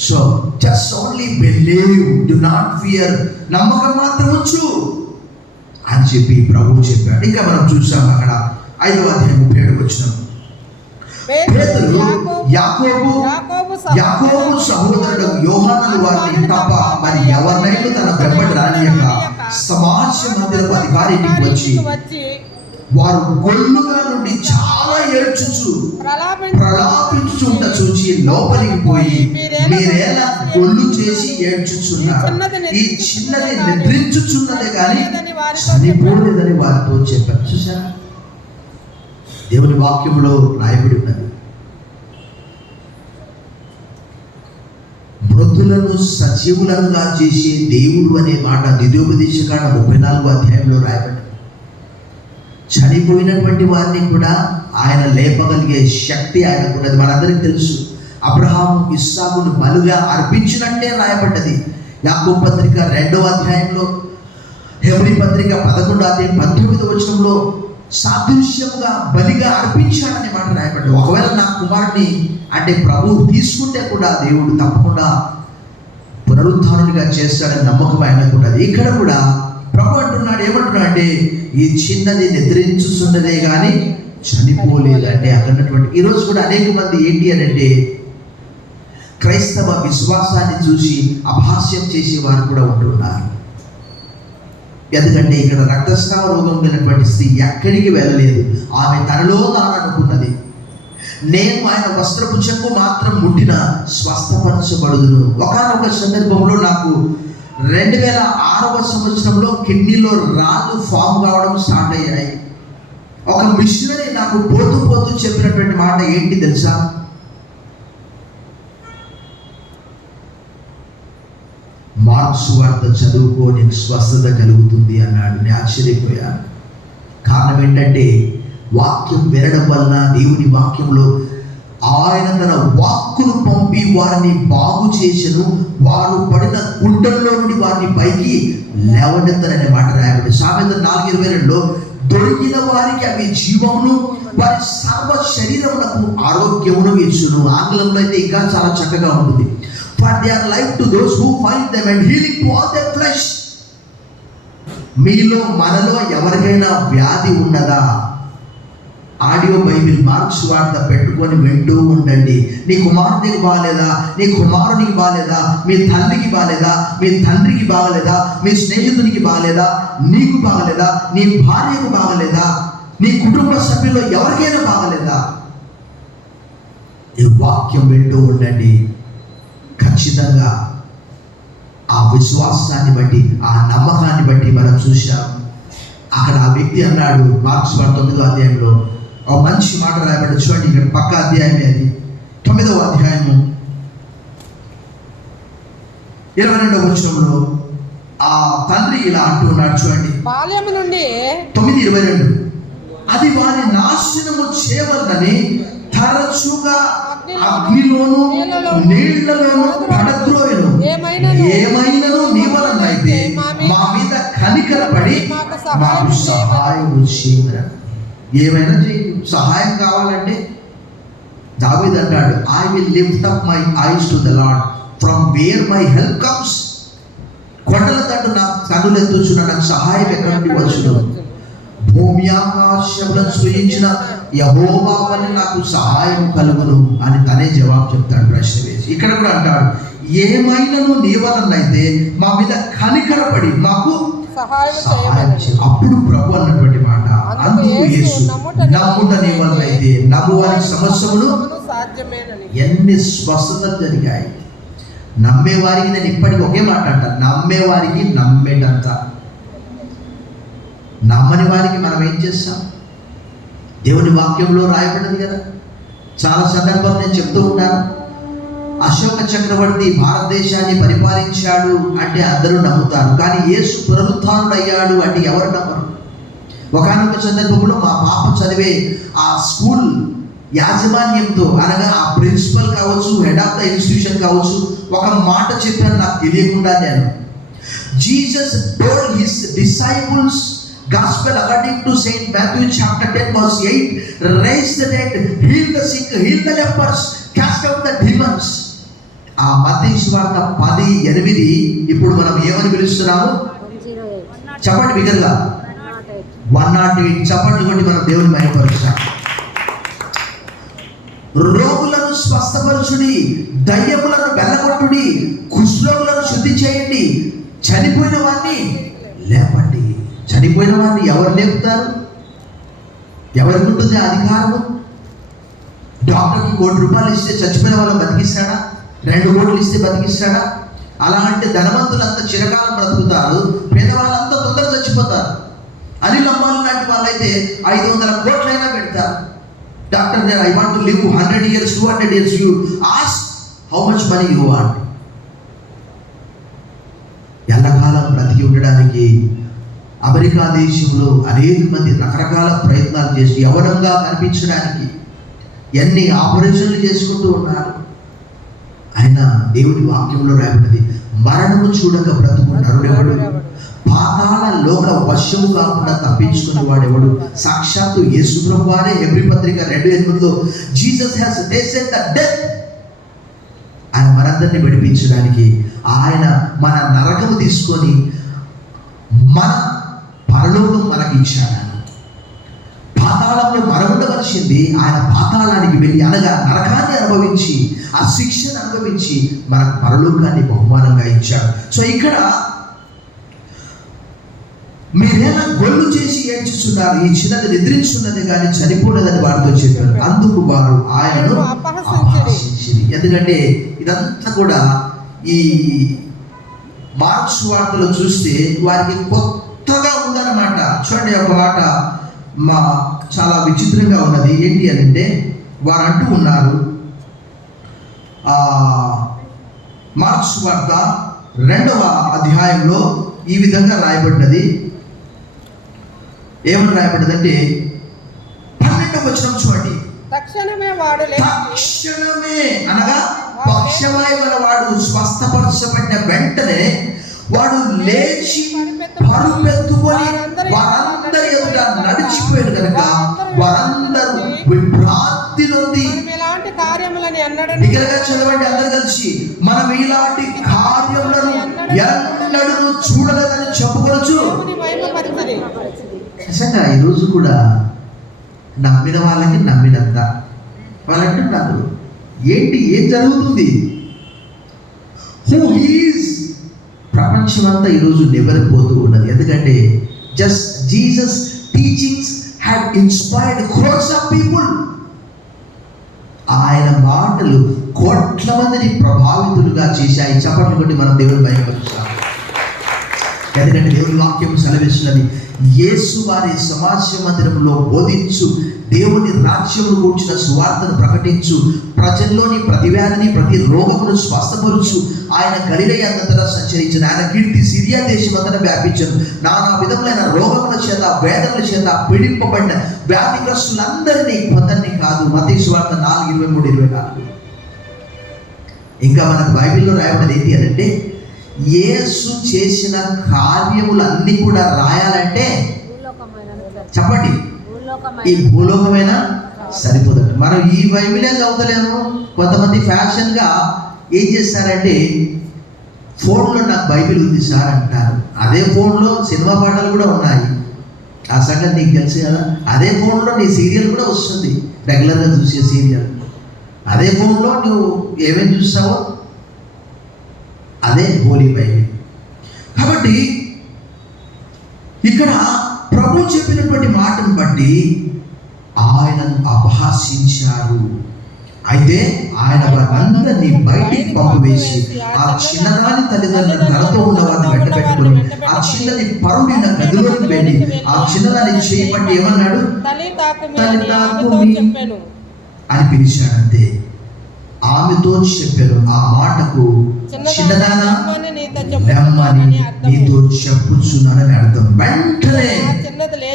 So just only believe, do not fear, నమ్మకం మాత్రం ఉంచు అని చెప్పి ప్రభువు చెప్పాడు. ఇంకా మనం చూసాం అక్కడ 5వ అధ్యాయం 37 వచనం, పేతురు యాకోబు సహోదరుడు యోహాను వారిని తప్ప మరి ఎవరినైనా తన వెంబడి రానియక సమాజ మందిరపు అధికారి ఇంటికి వచ్చి వారు గొల్లుగా నుండి చాలా ఏడ్చుచు ప్రలాపించుచుంట చూచి లోపలికి పోయి, మీరేలా గొల్లు చేసి ఏడ్చుచున్నారు, ఈ చిన్నది నిద్రించుచున్నదే కానీ చనిపోలేదని వారితో చెప్పారు. చూసారా, దేవుని వాక్యంలో రాయబడి ఉన్నది, మృతులను సజీవులంగా చేసే దేవుడు అనే మాట ద్వితీయోపదేశకాండ 34వ అధ్యాయంలో రాయబడింది. చనిపోయినటువంటి వారిని కూడా ఆయన లేపగలిగే శక్తి ఆయనకు ఉన్నది. మనందరికీ తెలుసు, అబ్రహాము ఇస్సాకును బలుగా అర్పించినట్టే రాయబడ్డది. యాకోబు పత్రిక 2వ అధ్యాయంలో, హెబ్రీ పత్రిక 11వ అధ్యాయం 19వ వచనంలో సాదృశ్యంగా బలిగా అర్పించాడనే మాట రాయబడ్డది. ఒకవేళ నా కుమారుడిని అంటే ప్రభువు తీసుకుంటే కూడా దేవుడు తప్పకుండా పునరుద్ధారునిగా చేస్తాడని నమ్మకం ఆయనకు ఉన్నది. ఇక్కడ కూడా ప్రభు అంటున్నాడు, ఏమంటున్నాడు అంటే, ఈ చిన్నది నిద్రించుతున్నదే కానీ చనిపోలేదు అంటే అక్కడటువంటి. ఈరోజు కూడా అనేక మంది ఏంటి అని అంటే, క్రైస్తవ విశ్వాసాన్ని చూసి అపహాస్యం చేసేవారు కూడా ఉంటున్నారు. ఎందుకంటే ఇక్కడ రక్తస్రావ రోగం ఉన్నటువంటి స్త్రీ ఎక్కడికి వెళ్ళలేదు. ఆమె తనలో తాను అనుకున్నది, నేను ఆయన వస్త్రపు చెంగు మాత్రం ముట్టిన స్వస్థపరచబడుదును. ఒకానొక సందర్భంలో నాకు 2006వ సంవత్సరంలో కిడ్నీలో రాళ్ళు ఫామ్ కావడం స్టార్ట్ అయ్యాయి. ఒక మిషనరీ నాకు పోతూ పోతూ చెప్పినటువంటి మాట ఏంటి తెలుసా? మార్క్స్ వార్త చదువుకో, నీకు స్వస్థత కలుగుతుంది అన్నాడు. నేను ఆశ్చర్యపోయాను. కారణం ఏంటంటే వాక్యం వినడం వలన, దేవుని వాక్యంలో ఆయన తన వాక్కును పంపి వారిని బాగు చేసెను, వారు పడిన గుండెల్లో నుండి వారిని పైకి లేవనెత్తననే మాట రాయబడి. సామెత 4:22లో దొరికిన వారికి అవి జీవమును, వారి సర్వ శరీరమునకు ఆరోగ్యమును ఇచ్చును. ఆంగ్లంలో అయితే ఇంకా చాలా చక్కగా ఉంటుంది. For they are life to those who find them and healing to all their flesh. మీలో మనలో ఎవరికైనా వ్యాధి ఉన్నదా? ఆడియో బైబిల్ మార్క్స్ వార్త పెట్టుకొని వింటూ ఉండండి. నీ కుమార్తెకి బాగలేదా? నీ కుమారునికి బాగలేదా? మీ తల్లికి బాగలేదా? మీ తండ్రికి బాగలేదా? మీ స్నేహితునికి బాగలేదా? నీకు బాగలేదా? నీ భార్యకు బాగలేదా? నీ కుటుంబ సభ్యుల్లో ఎవరికైనా బాగలేదా? ఈ వాక్యం వింటూ ఉండండి. ఖచ్చితంగా ఆ విశ్వాసాన్ని బట్టి, ఆ నమ్మకాన్ని బట్టి మనం చూసాం. అక్కడ ఆ వ్యక్తి అన్నాడు, మార్క్స్ 9వ అధ్యాయంలో ఒక మంచి మాట రాయబడి. చూడండి, ఇక్కడ పక్క అధ్యాయమే, అది 9వ అధ్యాయము 22వ వచనంలో ఆ తండ్రి ఇలా అంటూ ఉన్నాడు. చూడండి, బాల్యము నుండి 9:22 అది వారి నాశనము చేయవద్దని తరచుగా అగ్నిలోను నీళ్లలోను పడద్రోయను. ఏమైనను నీ వలనైతే మా మీద కనికరపడి మాకు సహాయం చేయరా. ఏమైనా చేయు, సహాయం కావాలంటే దావీదు అంటాడు, I will lift up my eyes to the lord from where my help comes. కొండల తట్టు నాకు కన్నులెత్తుచున్న నాకు సహాయం ఎక్కడి నుండి వచ్చును? భూమి ఆకాశములను సృజించిన యెహోవా వలన నాకు సహాయం కలుగును అని తనే జవాబు చెప్తాడు ప్రశ్న వేసి. ఇక్కడ కూడా అంటాడు, ఏమైనాను నీ వలనైతే మా మీద కనికరపడి మాకు సహాయం చేయి. అప్పుడు ప్రభు అన్నటువంటి మాట, అందుకు యేసు నమ్ముట నీ వలనైతే నమ్మువారి సమస్యములు సాధ్యమేనని. ఎన్ని స్వస్థతలు జరిగాయి. నమ్మేవారికి నేను ఇప్పటికీ ఒకే మాట అంట, నమ్మేవారికి నమ్మేటంత. నమ్మని వారికి మనం ఏం చేస్తాం? దేవుని వాక్యంలో రాయబడింది కదా. చాలా సందర్భాలు నేను చెప్తూ ఉంటాను, అశోక చక్రవర్తి భారతదేశాన్ని పరిపాలించాడు అంటే అందరూ నమ్ముతారు, కానీ యేసు పునరుత్థానుడు అయ్యాడు అంటే ఎవరు నమ్మరు. ఒకానొక సందర్భంలో మా పాప చదివే ఆ స్కూల్ యాజమాన్యంతో, అనగా ఆ ప్రిన్సిపల్ కావచ్చు, హెడ్ ఆఫ్ ద ఇన్స్టిట్యూషన్ కావచ్చు, ఒక మాట చెప్పాను నాకు తెలియకుండా. నేను Jesus told his disciples, Gospel according to Saint Matthew chapter 10 verse 8, raise the dead, heal the sick, heal the lepers, cast out the demons. ఆ మత్తయి సువార్త 10:8 ఇప్పుడు మనం ఏమని పిలుస్తున్నాము? చెప్పండి బిగ్గరగా, 108. చెప్పండి కొట్టి మనం దేవుని మహిమపరుస్తాం. రోగులను స్వస్థపరచుడి, దయ్యములను వెళ్ళగొట్టుడి, కుష్ఠరోగులను శుద్ధి చేయండి, చనిపోయిన వారిని లేపండి. చనిపోయిన వారిని ఎవరు లేపుతారు? ఎవరికి ఉంటుంది అధికారము? డాక్టర్కి ₹1 ఇస్తే చచ్చిపోయిన వాళ్ళని బతికిస్తాడా? 2 కోట్లు ఇస్తే బతికిస్తాడా? అలా అంటే ధనవంతులంతా చిరకాలం బ్రతుకుతారు, పేదవాళ్ళంతా తొందరగా చచ్చిపోతారు. అనిల్ అంబానీ లాంటి వాళ్ళైతే 500 కోట్లైనా పెడతారు. Doctor there, I want to live 100 years, 200 years. You ask how much money you want. ఎల్లకాలం బ్రతికి ఉండడానికి అమెరికా దేశంలో అనేక మంది రకరకాల ప్రయత్నాలు చేసి యవనంగా కనిపించడానికి ఎన్ని ఆపరేషన్లు చేసుకుంటూ ఉన్నారు. ఆయన దేవుడి వాక్యంలో రాయబడింది, మరణము చూడక బ్రతుకున్నాడు ఎవడు, పాతాళ లోక వశము కాకుండా తప్పించుకున్న వాడెవడు? సాక్షాత్తు యేసు ప్రభువు వారే హెబ్రీ పత్రిక 2:8లో Jesus has tasted the death. ఆయన మనందరినీ విడిపించడానికి ఆయన మన నరకము తీసుకొని మన పరలోకం మనకి ఇచ్చాడు. పాతాళంలో మనం ఉండవలసింది, ఆయన పాతాళానికి వెళ్ళి, అనగా నరకాన్ని అనుభవించి, ఆ శిక్షను అనుభవించి మనకు పరలోకాన్ని బహుమానంగా ఇచ్చాడు. సో ఇక్కడ మీరేలా గొల్లు చేసి ఏడ్చుచున్నారు, ఈ చిన్నది నిద్రించున్నది కానీ చనిపోలేదని వారితో చెప్పారు. అందుకు వారు ఆయనను అపహసించిరి. ఎందుకంటే ఇదంతా కూడా ఈ మార్క్స్ వార్తలో చూస్తే వారికి కొత్తగా ఉందన్నమాట. చూడండి, ఒక మాట చాలా విచిత్రంగా ఉన్నది. ఏంటి అని అంటే, వారు అంటూ ఉన్నారు, మార్క్స్ వార్త 2వ అధ్యాయంలో ఈ విధంగా రాయబడినది. ఏమని రాయబడ్డదంటే 12వ వచనం చూడండి. తక్షణమే అనగా పక్షవాయు గల వాడు స్వస్థపరచబడిన వెంటనే వాడు లేచి పరుపెత్తుకొని వారందరి ఎదుట నడిచిపోయాడు కనుక వారందరూ విభ్రాంతి నొంది. దగ్గరగా చదవండి అందరు కలిసి. మనం ఇలాంటి కార్యములను ఎన్నడూ చూడలేదని చెప్పుకోవచ్చు. నిజంగా ఈరోజు కూడా నమ్మిన వాళ్ళకి నమ్మినంత వాళ్ళు అంటున్నారు, ఏంటి ఏం జరుగుతుంది? హూ హీస్ ప్రపంచమంతా ఈరోజు నివ్వెరపోతూ ఉన్నది. ఎందుకంటే just Jesus teachings have inspired crores of people. ఆయన మాటలు కోట్ల మందిని ప్రభావితులుగా చేశాయి. చప్పట్లు కొట్టి మనం దేవుని భయపరుస్తాం. ఎందుకంటే దేవుని వాక్యం సెలవిస్తున్నది, యేసు వారి సమాజ మందిరంలో బోధించు, దేవుని రాజ్యమును కూర్చిన సువార్తను ప్రకటించు, ప్రజల్లోని ప్రతి వ్యాధిని ప్రతి రోగమును స్వస్థపరుచు. ఆయన గలిలయ అంతటా సంచరించిన, ఆయన కీర్తి సిరియా దేశమంతటా వ్యాపించను. నానా విధములైన రోగముల చేత వేదముల చేత పీడింపబడిన వ్యాధిగ్రస్తులందరినీ కొందరిని కాదు. మత్తయి సువార్త 4:23-24. ఇంకా మనకు బైబిల్లో రాయబడినది ఏంటి అని అంటే, యేసు చేసిన కార్యములన్నీ కూడా రాయాలంటే చెప్పండి, ఈ భూలోకమైనా సరిపోదండి. మనం ఈ బైబిలే చదువుతలేము. కొంతమంది ఫ్యాషన్గా ఏం చేస్తారంటే, ఫోన్లో నాకు బైబిల్ ఉంది సార్ అంటారు. అదే ఫోన్లో సినిమా పాటలు కూడా ఉన్నాయి. ఆ సంగతి నీకు తెలుసు కదా. అదే ఫోన్లో నీ సీరియల్ కూడా వస్తుంది, రెగ్యులర్గా చూసే సీరియల్. అదే ఫోన్లో నువ్వు ఏమేమి చూస్తావో అదే హోలీ బైబిల్. కాబట్టి ఇక్కడ ప్రభు చెప్పినటువంటి మాటను బట్టి ఆయనను అపహాసించారు. అయితే ఆయన వారందరినీ బయటికి పంపివేసి ఆ చిన్నదాని తల్లిదండ్రులను తనతో ఉన్న వారిని వెంటబెట్టుకుని ఆ చిన్నది పరుడిన గదిలోకి వెళ్ళి ఆ చిన్నదాన్ని చేయబట్టి ఏమన్నాడు, తల్లి అని పిలిచాడు. అంతే, ఆమెతో చెప్పారు ఆ మాటకు, చిన్నదానా రమ్మని నీతో చెప్పుచున్నానని అర్థం. వెంటనే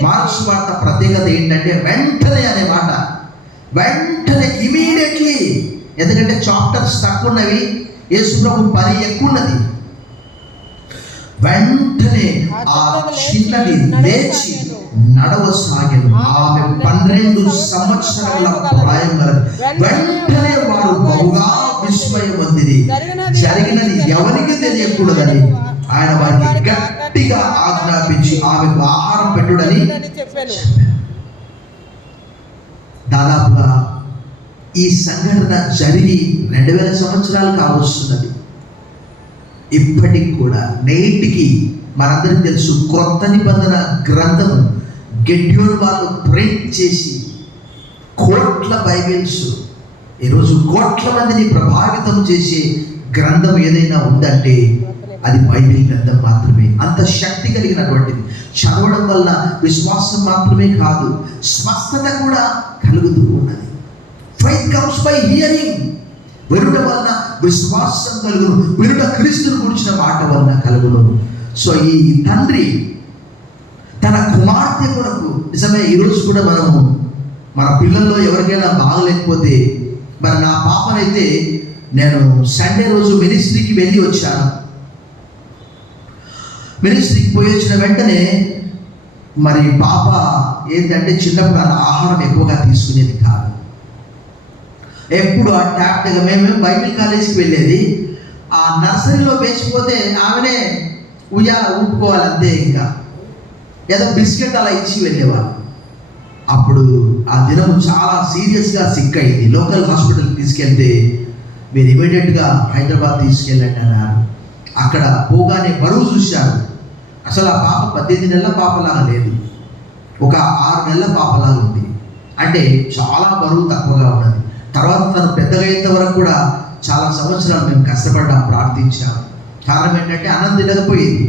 మార్క్స్ వార్త ప్రత్యేకత ఏంటంటే వెంటనే అనే మాట. వెంటనే, ఇమీడియట్లీ. ఎందుకంటే చాప్టర్స్ తక్కువ ఉన్నవి, యేసు ప్రభు పని ఎక్కువ ఉన్నది. వెంటనే ఆ చిన్నది లేచి నడవసాగెను. ఆమె 12 సంవత్సరాల ప్రాయం గలది. వెంటనే వారు బహుగా విస్మయం పొందిరి. జరిగినది ఎవరికి తెలియకూడదని ఆయన వారికి గట్టిగా ఆజ్ఞాపించి ఆమెకు ఆహారం పెట్టుడని చెప్పాను. దాదాపుగా ఈ సంఘటన జరిగి 2000 సంవత్సరాలు కావస్తున్నది. ఇప్పటికి కూడా నేటికి మనందరికీ తెలుసు, క్రొత్త నిబంధన గ్రంథము గెడ్యోన్ వాళ్ళు ప్రింట్ చేసి కోట్ల బైబిల్స్, ఈరోజు కోట్ల మందిని ప్రభావితం చేసే గ్రంథం ఏదైనా ఉందంటే అది బైబిల్ గ్రంథం మాత్రమే. అంత శక్తి కలిగినటువంటిది. చదవడం వల్ల విశ్వాసం మాత్రమే కాదు, స్వస్థత కూడా కలుగుతూ ఉన్నది. Faith comes by hearing. వినుట వలన విశ్వాసం కలుగును, వినుట క్రీస్తును గురించిన మాట వలన కలుగును. సో ఈ తండ్రి తన కుమార్తె కొరకు, నిజమే ఈరోజు కూడా మనము మన పిల్లల్లో ఎవరికైనా బాగలేకపోతే, మరి నా పాపనైతే నేను సండే రోజు మినిస్ట్రీకి వెళ్ళి వచ్చాను. మినిస్ట్రీకి పోయి వచ్చిన వెంటనే మరి పాప ఏంటంటే చిన్నప్పుడు అలా ఆహారం ఎక్కువగా తీసుకునేది కాదు. ఎప్పుడు ఆ ట్యాప్ దగ్గర మేము బైబిల్ కాలేజీకి వెళ్ళేది, ఆ నర్సరీలో వేసిపోతే ఆమెనే ఊపుకోవాలి అంతే. ఇంకా ఏదో బిస్కెట్ అలా ఇచ్చి వెళ్ళేవాళ్ళు. అప్పుడు ఆ దినం చాలా సీరియస్గా సిక్ అయింది. లోకల్ హాస్పిటల్కి తీసుకెళ్తే మీరు ఇమీడియట్గా హైదరాబాద్ తీసుకెళ్ళండి అన్నారు. అక్కడ పోగానే బరువు చూశారు. అసలు ఆ పాప 18 నెలల పాపలాగా లేదు, ఒక 6 నెలల పాపలాగా ఉంది. అంటే చాలా బరువు తక్కువగా ఉన్నది. తర్వాత తను పెద్దగా అయ్యేంత వరకు కూడా చాలా సంవత్సరాలు మేము కష్టపడ్డాం, ప్రార్థించాం. కారణం ఏంటంటే అన్నం తినకపోయేది.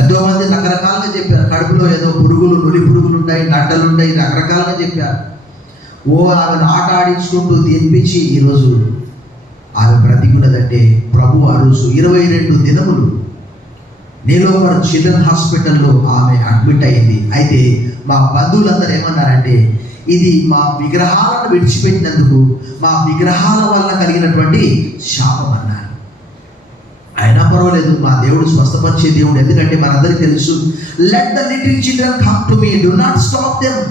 ఎంతోమంది రకరకాలుగా చెప్పారు, కడుపులో ఏదో పురుగులు, నులి పురుగులు ఉంటాయి, నడ్డలు ఉంటాయి, రకరకాలుగా చెప్పారు. ఆమెను ఆట ఆడించుకుంటూ తినిపించి ఈరోజు ఆమె బ్రతికున్నదంటే ప్రభు ఆ రోజు 22 దినములు నీలోఫర్ చిల్డ్రన్ హాస్పిటల్లో ఆమె అడ్మిట్ అయింది. అయితే మా బంధువులందరూ ఏమన్నారంటే, ఇది మా విగ్రహాలను విడిచిపెట్టినందుకు, మా విగ్రహాల వల్ల కలిగినటువంటి శాపం అన్నారు. అయినా పర్వాలేదు, మా దేవుడు స్వస్థపరిచే దేవుడు. ఎందుకంటే మనందరికీ తెలుసు, let the little children come to me, do not stop them.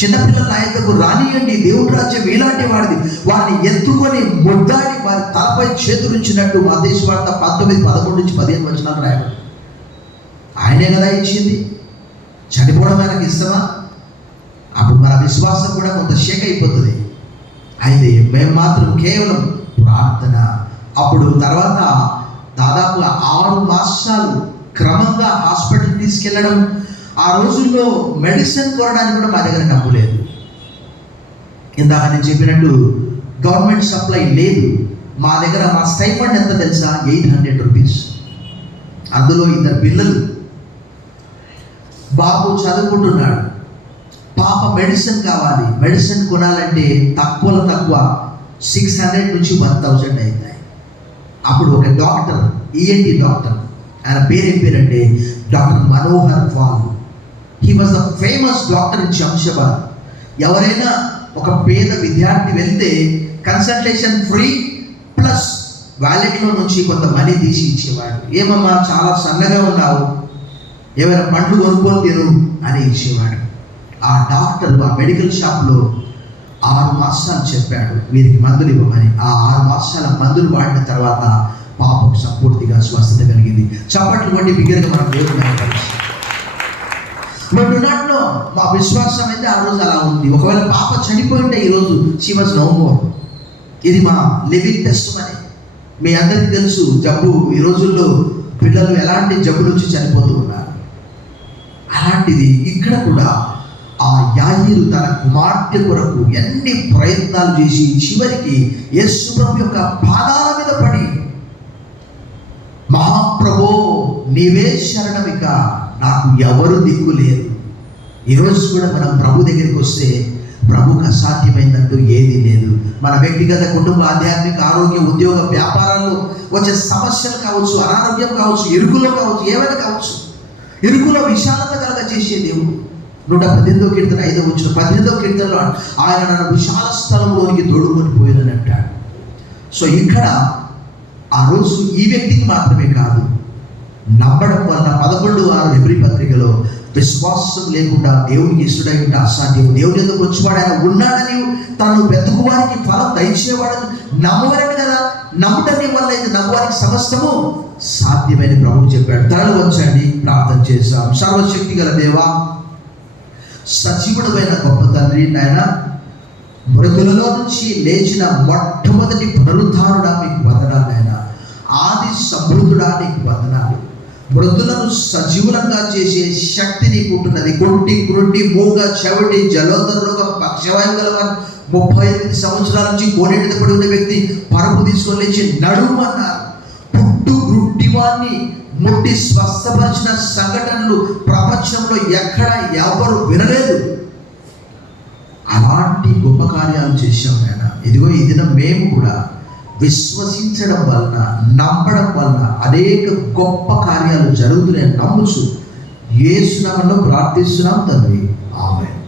చిన్నపిల్లల నాయకులకు రానియండి, దేవుడి రాజ్యం ఇలాంటి వాడిది. వారిని ఎత్తుకొని ముద్దాడి వారి తలపై చేతులుంచినట్టు మత్తయి సువార్త 19:11-15 రాయబడి. ఆయనే కదా ఇచ్చింది. చనిపోవడం ఆయనకి ఇష్టమా? అప్పుడు మన విశ్వాసం కూడా కొంత షేక్ అయిపోతుంది. అయితే మేము మాత్రం కేవలం ప్రార్థన. అప్పుడు తర్వాత దాదాపుగా 6 మాసాలు క్రమంగా హాస్పిటల్ తీసుకెళ్ళడం. ఆ రోజుల్లో మెడిసిన్ కొనడానికి కూడా మా దగ్గర డబ్బు లేదు. ఇందాక నేను చెప్పినట్టు గవర్నమెంట్ సప్లై లేదు. మా దగ్గర మా స్టైఫండ్ ఎంత తెలుసా? 800 రూపీస్. అందులో 2 పిల్లలు. బాబు చదువుకుంటున్నాడు, పాప మెడిసిన్ కావాలి. మెడిసిన్ కొనాలంటే తక్కువలో తక్కువ 600 నుంచి 1000 అవుతాయి. అప్పుడు ఒక డాక్టర్, ఈఎన్టీ డాక్టర్, ఆయన పేరు ఏం పేరంటే doctor Manohar Wal. He was the famous doctor in Shamshabad. ఎవరైనా ఒక పేద విద్యార్థి వెళ్తే కన్సల్టేషన్ ఫ్రీ ప్లస్ వ్యాలెట్లో నుంచి కొంత మనీ తీసి ఇచ్చేవాడు. ఏమమ్మా చాలా సన్నగా ఉన్నావు, ఏమైనా పండ్లు కొనుక్కొని తిను అని ఇచ్చేవాడు. ఆ డాక్టర్ ఆ మెడికల్ షాప్లో 6 మాసాలు చెప్పాడు వీరికి మందులు ఇవ్వమని. ఆ 6 మాసాల మందులు వాడిన తర్వాత పాపకు సంపూర్తిగా స్వస్థత కలిగింది. చప్పట్లు కొట్టి బిగ్గరగా మన దేవుడు నాట్లో మా విశ్వాసం అయితే ఆ రోజు అలా ఉంది. ఒకవేళ పాప చనిపోయి ఉంటే ఈరోజు షీ వాజ్ నో మోర్. ఇది మా లివింగ్ టెస్టిమనీ. మీ అందరికీ తెలుసు, జబ్బు ఈ రోజుల్లో పిల్లలు ఎలాంటి జబ్బు నుంచి చనిపోతూ ఉన్నారు. అలాంటిది ఇక్కడ కూడా ఆ యాయీరు తన కుమార్తె కొరకు ఎన్ని ప్రయత్నాలు చేసి చివరికి యేసు ప్రభు యొక్క పాదాల మీద పడి, మహాప్రభో నీవే శరణమిక, నాకు ఎవరు దిక్కు లేరు. ఈరోజు కూడా మనం ప్రభు దగ్గరికి వస్తే ప్రభుకు అసాధ్యమైందంటూ ఏదీ లేదు. మన వ్యక్తిగత, కుటుంబ, ఆధ్యాత్మిక, ఆరోగ్య, ఉద్యోగ, వ్యాపారాల్లో వచ్చే సమస్యలు కావచ్చు, అనారోగ్యం కావచ్చు, ఇరుకులో కావచ్చు, ఏమైనా కావచ్చు, ఇరుకులో విశాలత కలగ చేసే దేవుడు. 118వ కీర్తన 5వ వచనం, 18వ కీర్తనలో ఆయన నన్ను విశాల స్థలంలోనికి తోడుకొని పోయినని అంటాడు. సో ఇక్కడ ఆ రోజు ఈ వ్యక్తికి మాత్రమే కాదు, నమ్మడం వల్ల 11:6 హెబ్రీ పత్రికలో, విశ్వాసం లేకుండా దేవునికి ఇష్టడై ఉంటే అసాధ్యం. దేవుని ఎందుకు వచ్చివాడు ఆయన ఉన్నాడని, తను వెతుకు వారికి ఫలం దయచేవాడని నమ్మవరని కదా. నమ్మటని వల్ల అయితే నమ్మవారికి సమస్తము సాధ్యమని ప్రభువు చెప్పాడు. తరలి వచ్చండి, ప్రార్థన చేశాం. సర్వశక్తి గల దేవా, సజీవుడమైన గొప్ప తండ్రి, నాయన మృతులలో నుంచి లేచిన మొట్టమొదటి పునరుద్ధారుడా మీకు వందనాలు నాయన. ఆది సమృద్ధుడా నీకు వందనాలు. మృతులను సజీవులంగా చేసే శక్తి నీకు ఉంటున్నది. కొంటి, కురుంటి, మూగ, చెవిటి, జలోదరులుగా, పక్షవాయువు గలవారు, 38 సంవత్సరాల నుంచి కోనేటితో పడి ఉన్న వ్యక్తి పరుపు తీసుకొని లేచి నడుమన్నారు. పుట్టు గుడ్డివాన్ని ముట్టి స్వస్థపరిచిన సంఘటనలు ప్రపంచంలో ఎక్కడ ఎవరు వినలేదు. అలాంటి గొప్ప కార్యాలు చేశాం నాయన. ఇదిగో ఈ దినం మేము కూడా విశ్వసించడం వలన, నమ్మడం వలన అనేక గొప్ప కార్యాలు జరుగుతున్నాయని నమ్ముచు యేసు నామములో ప్రార్థిస్తున్నాం తండ్రి. ఆమేన్.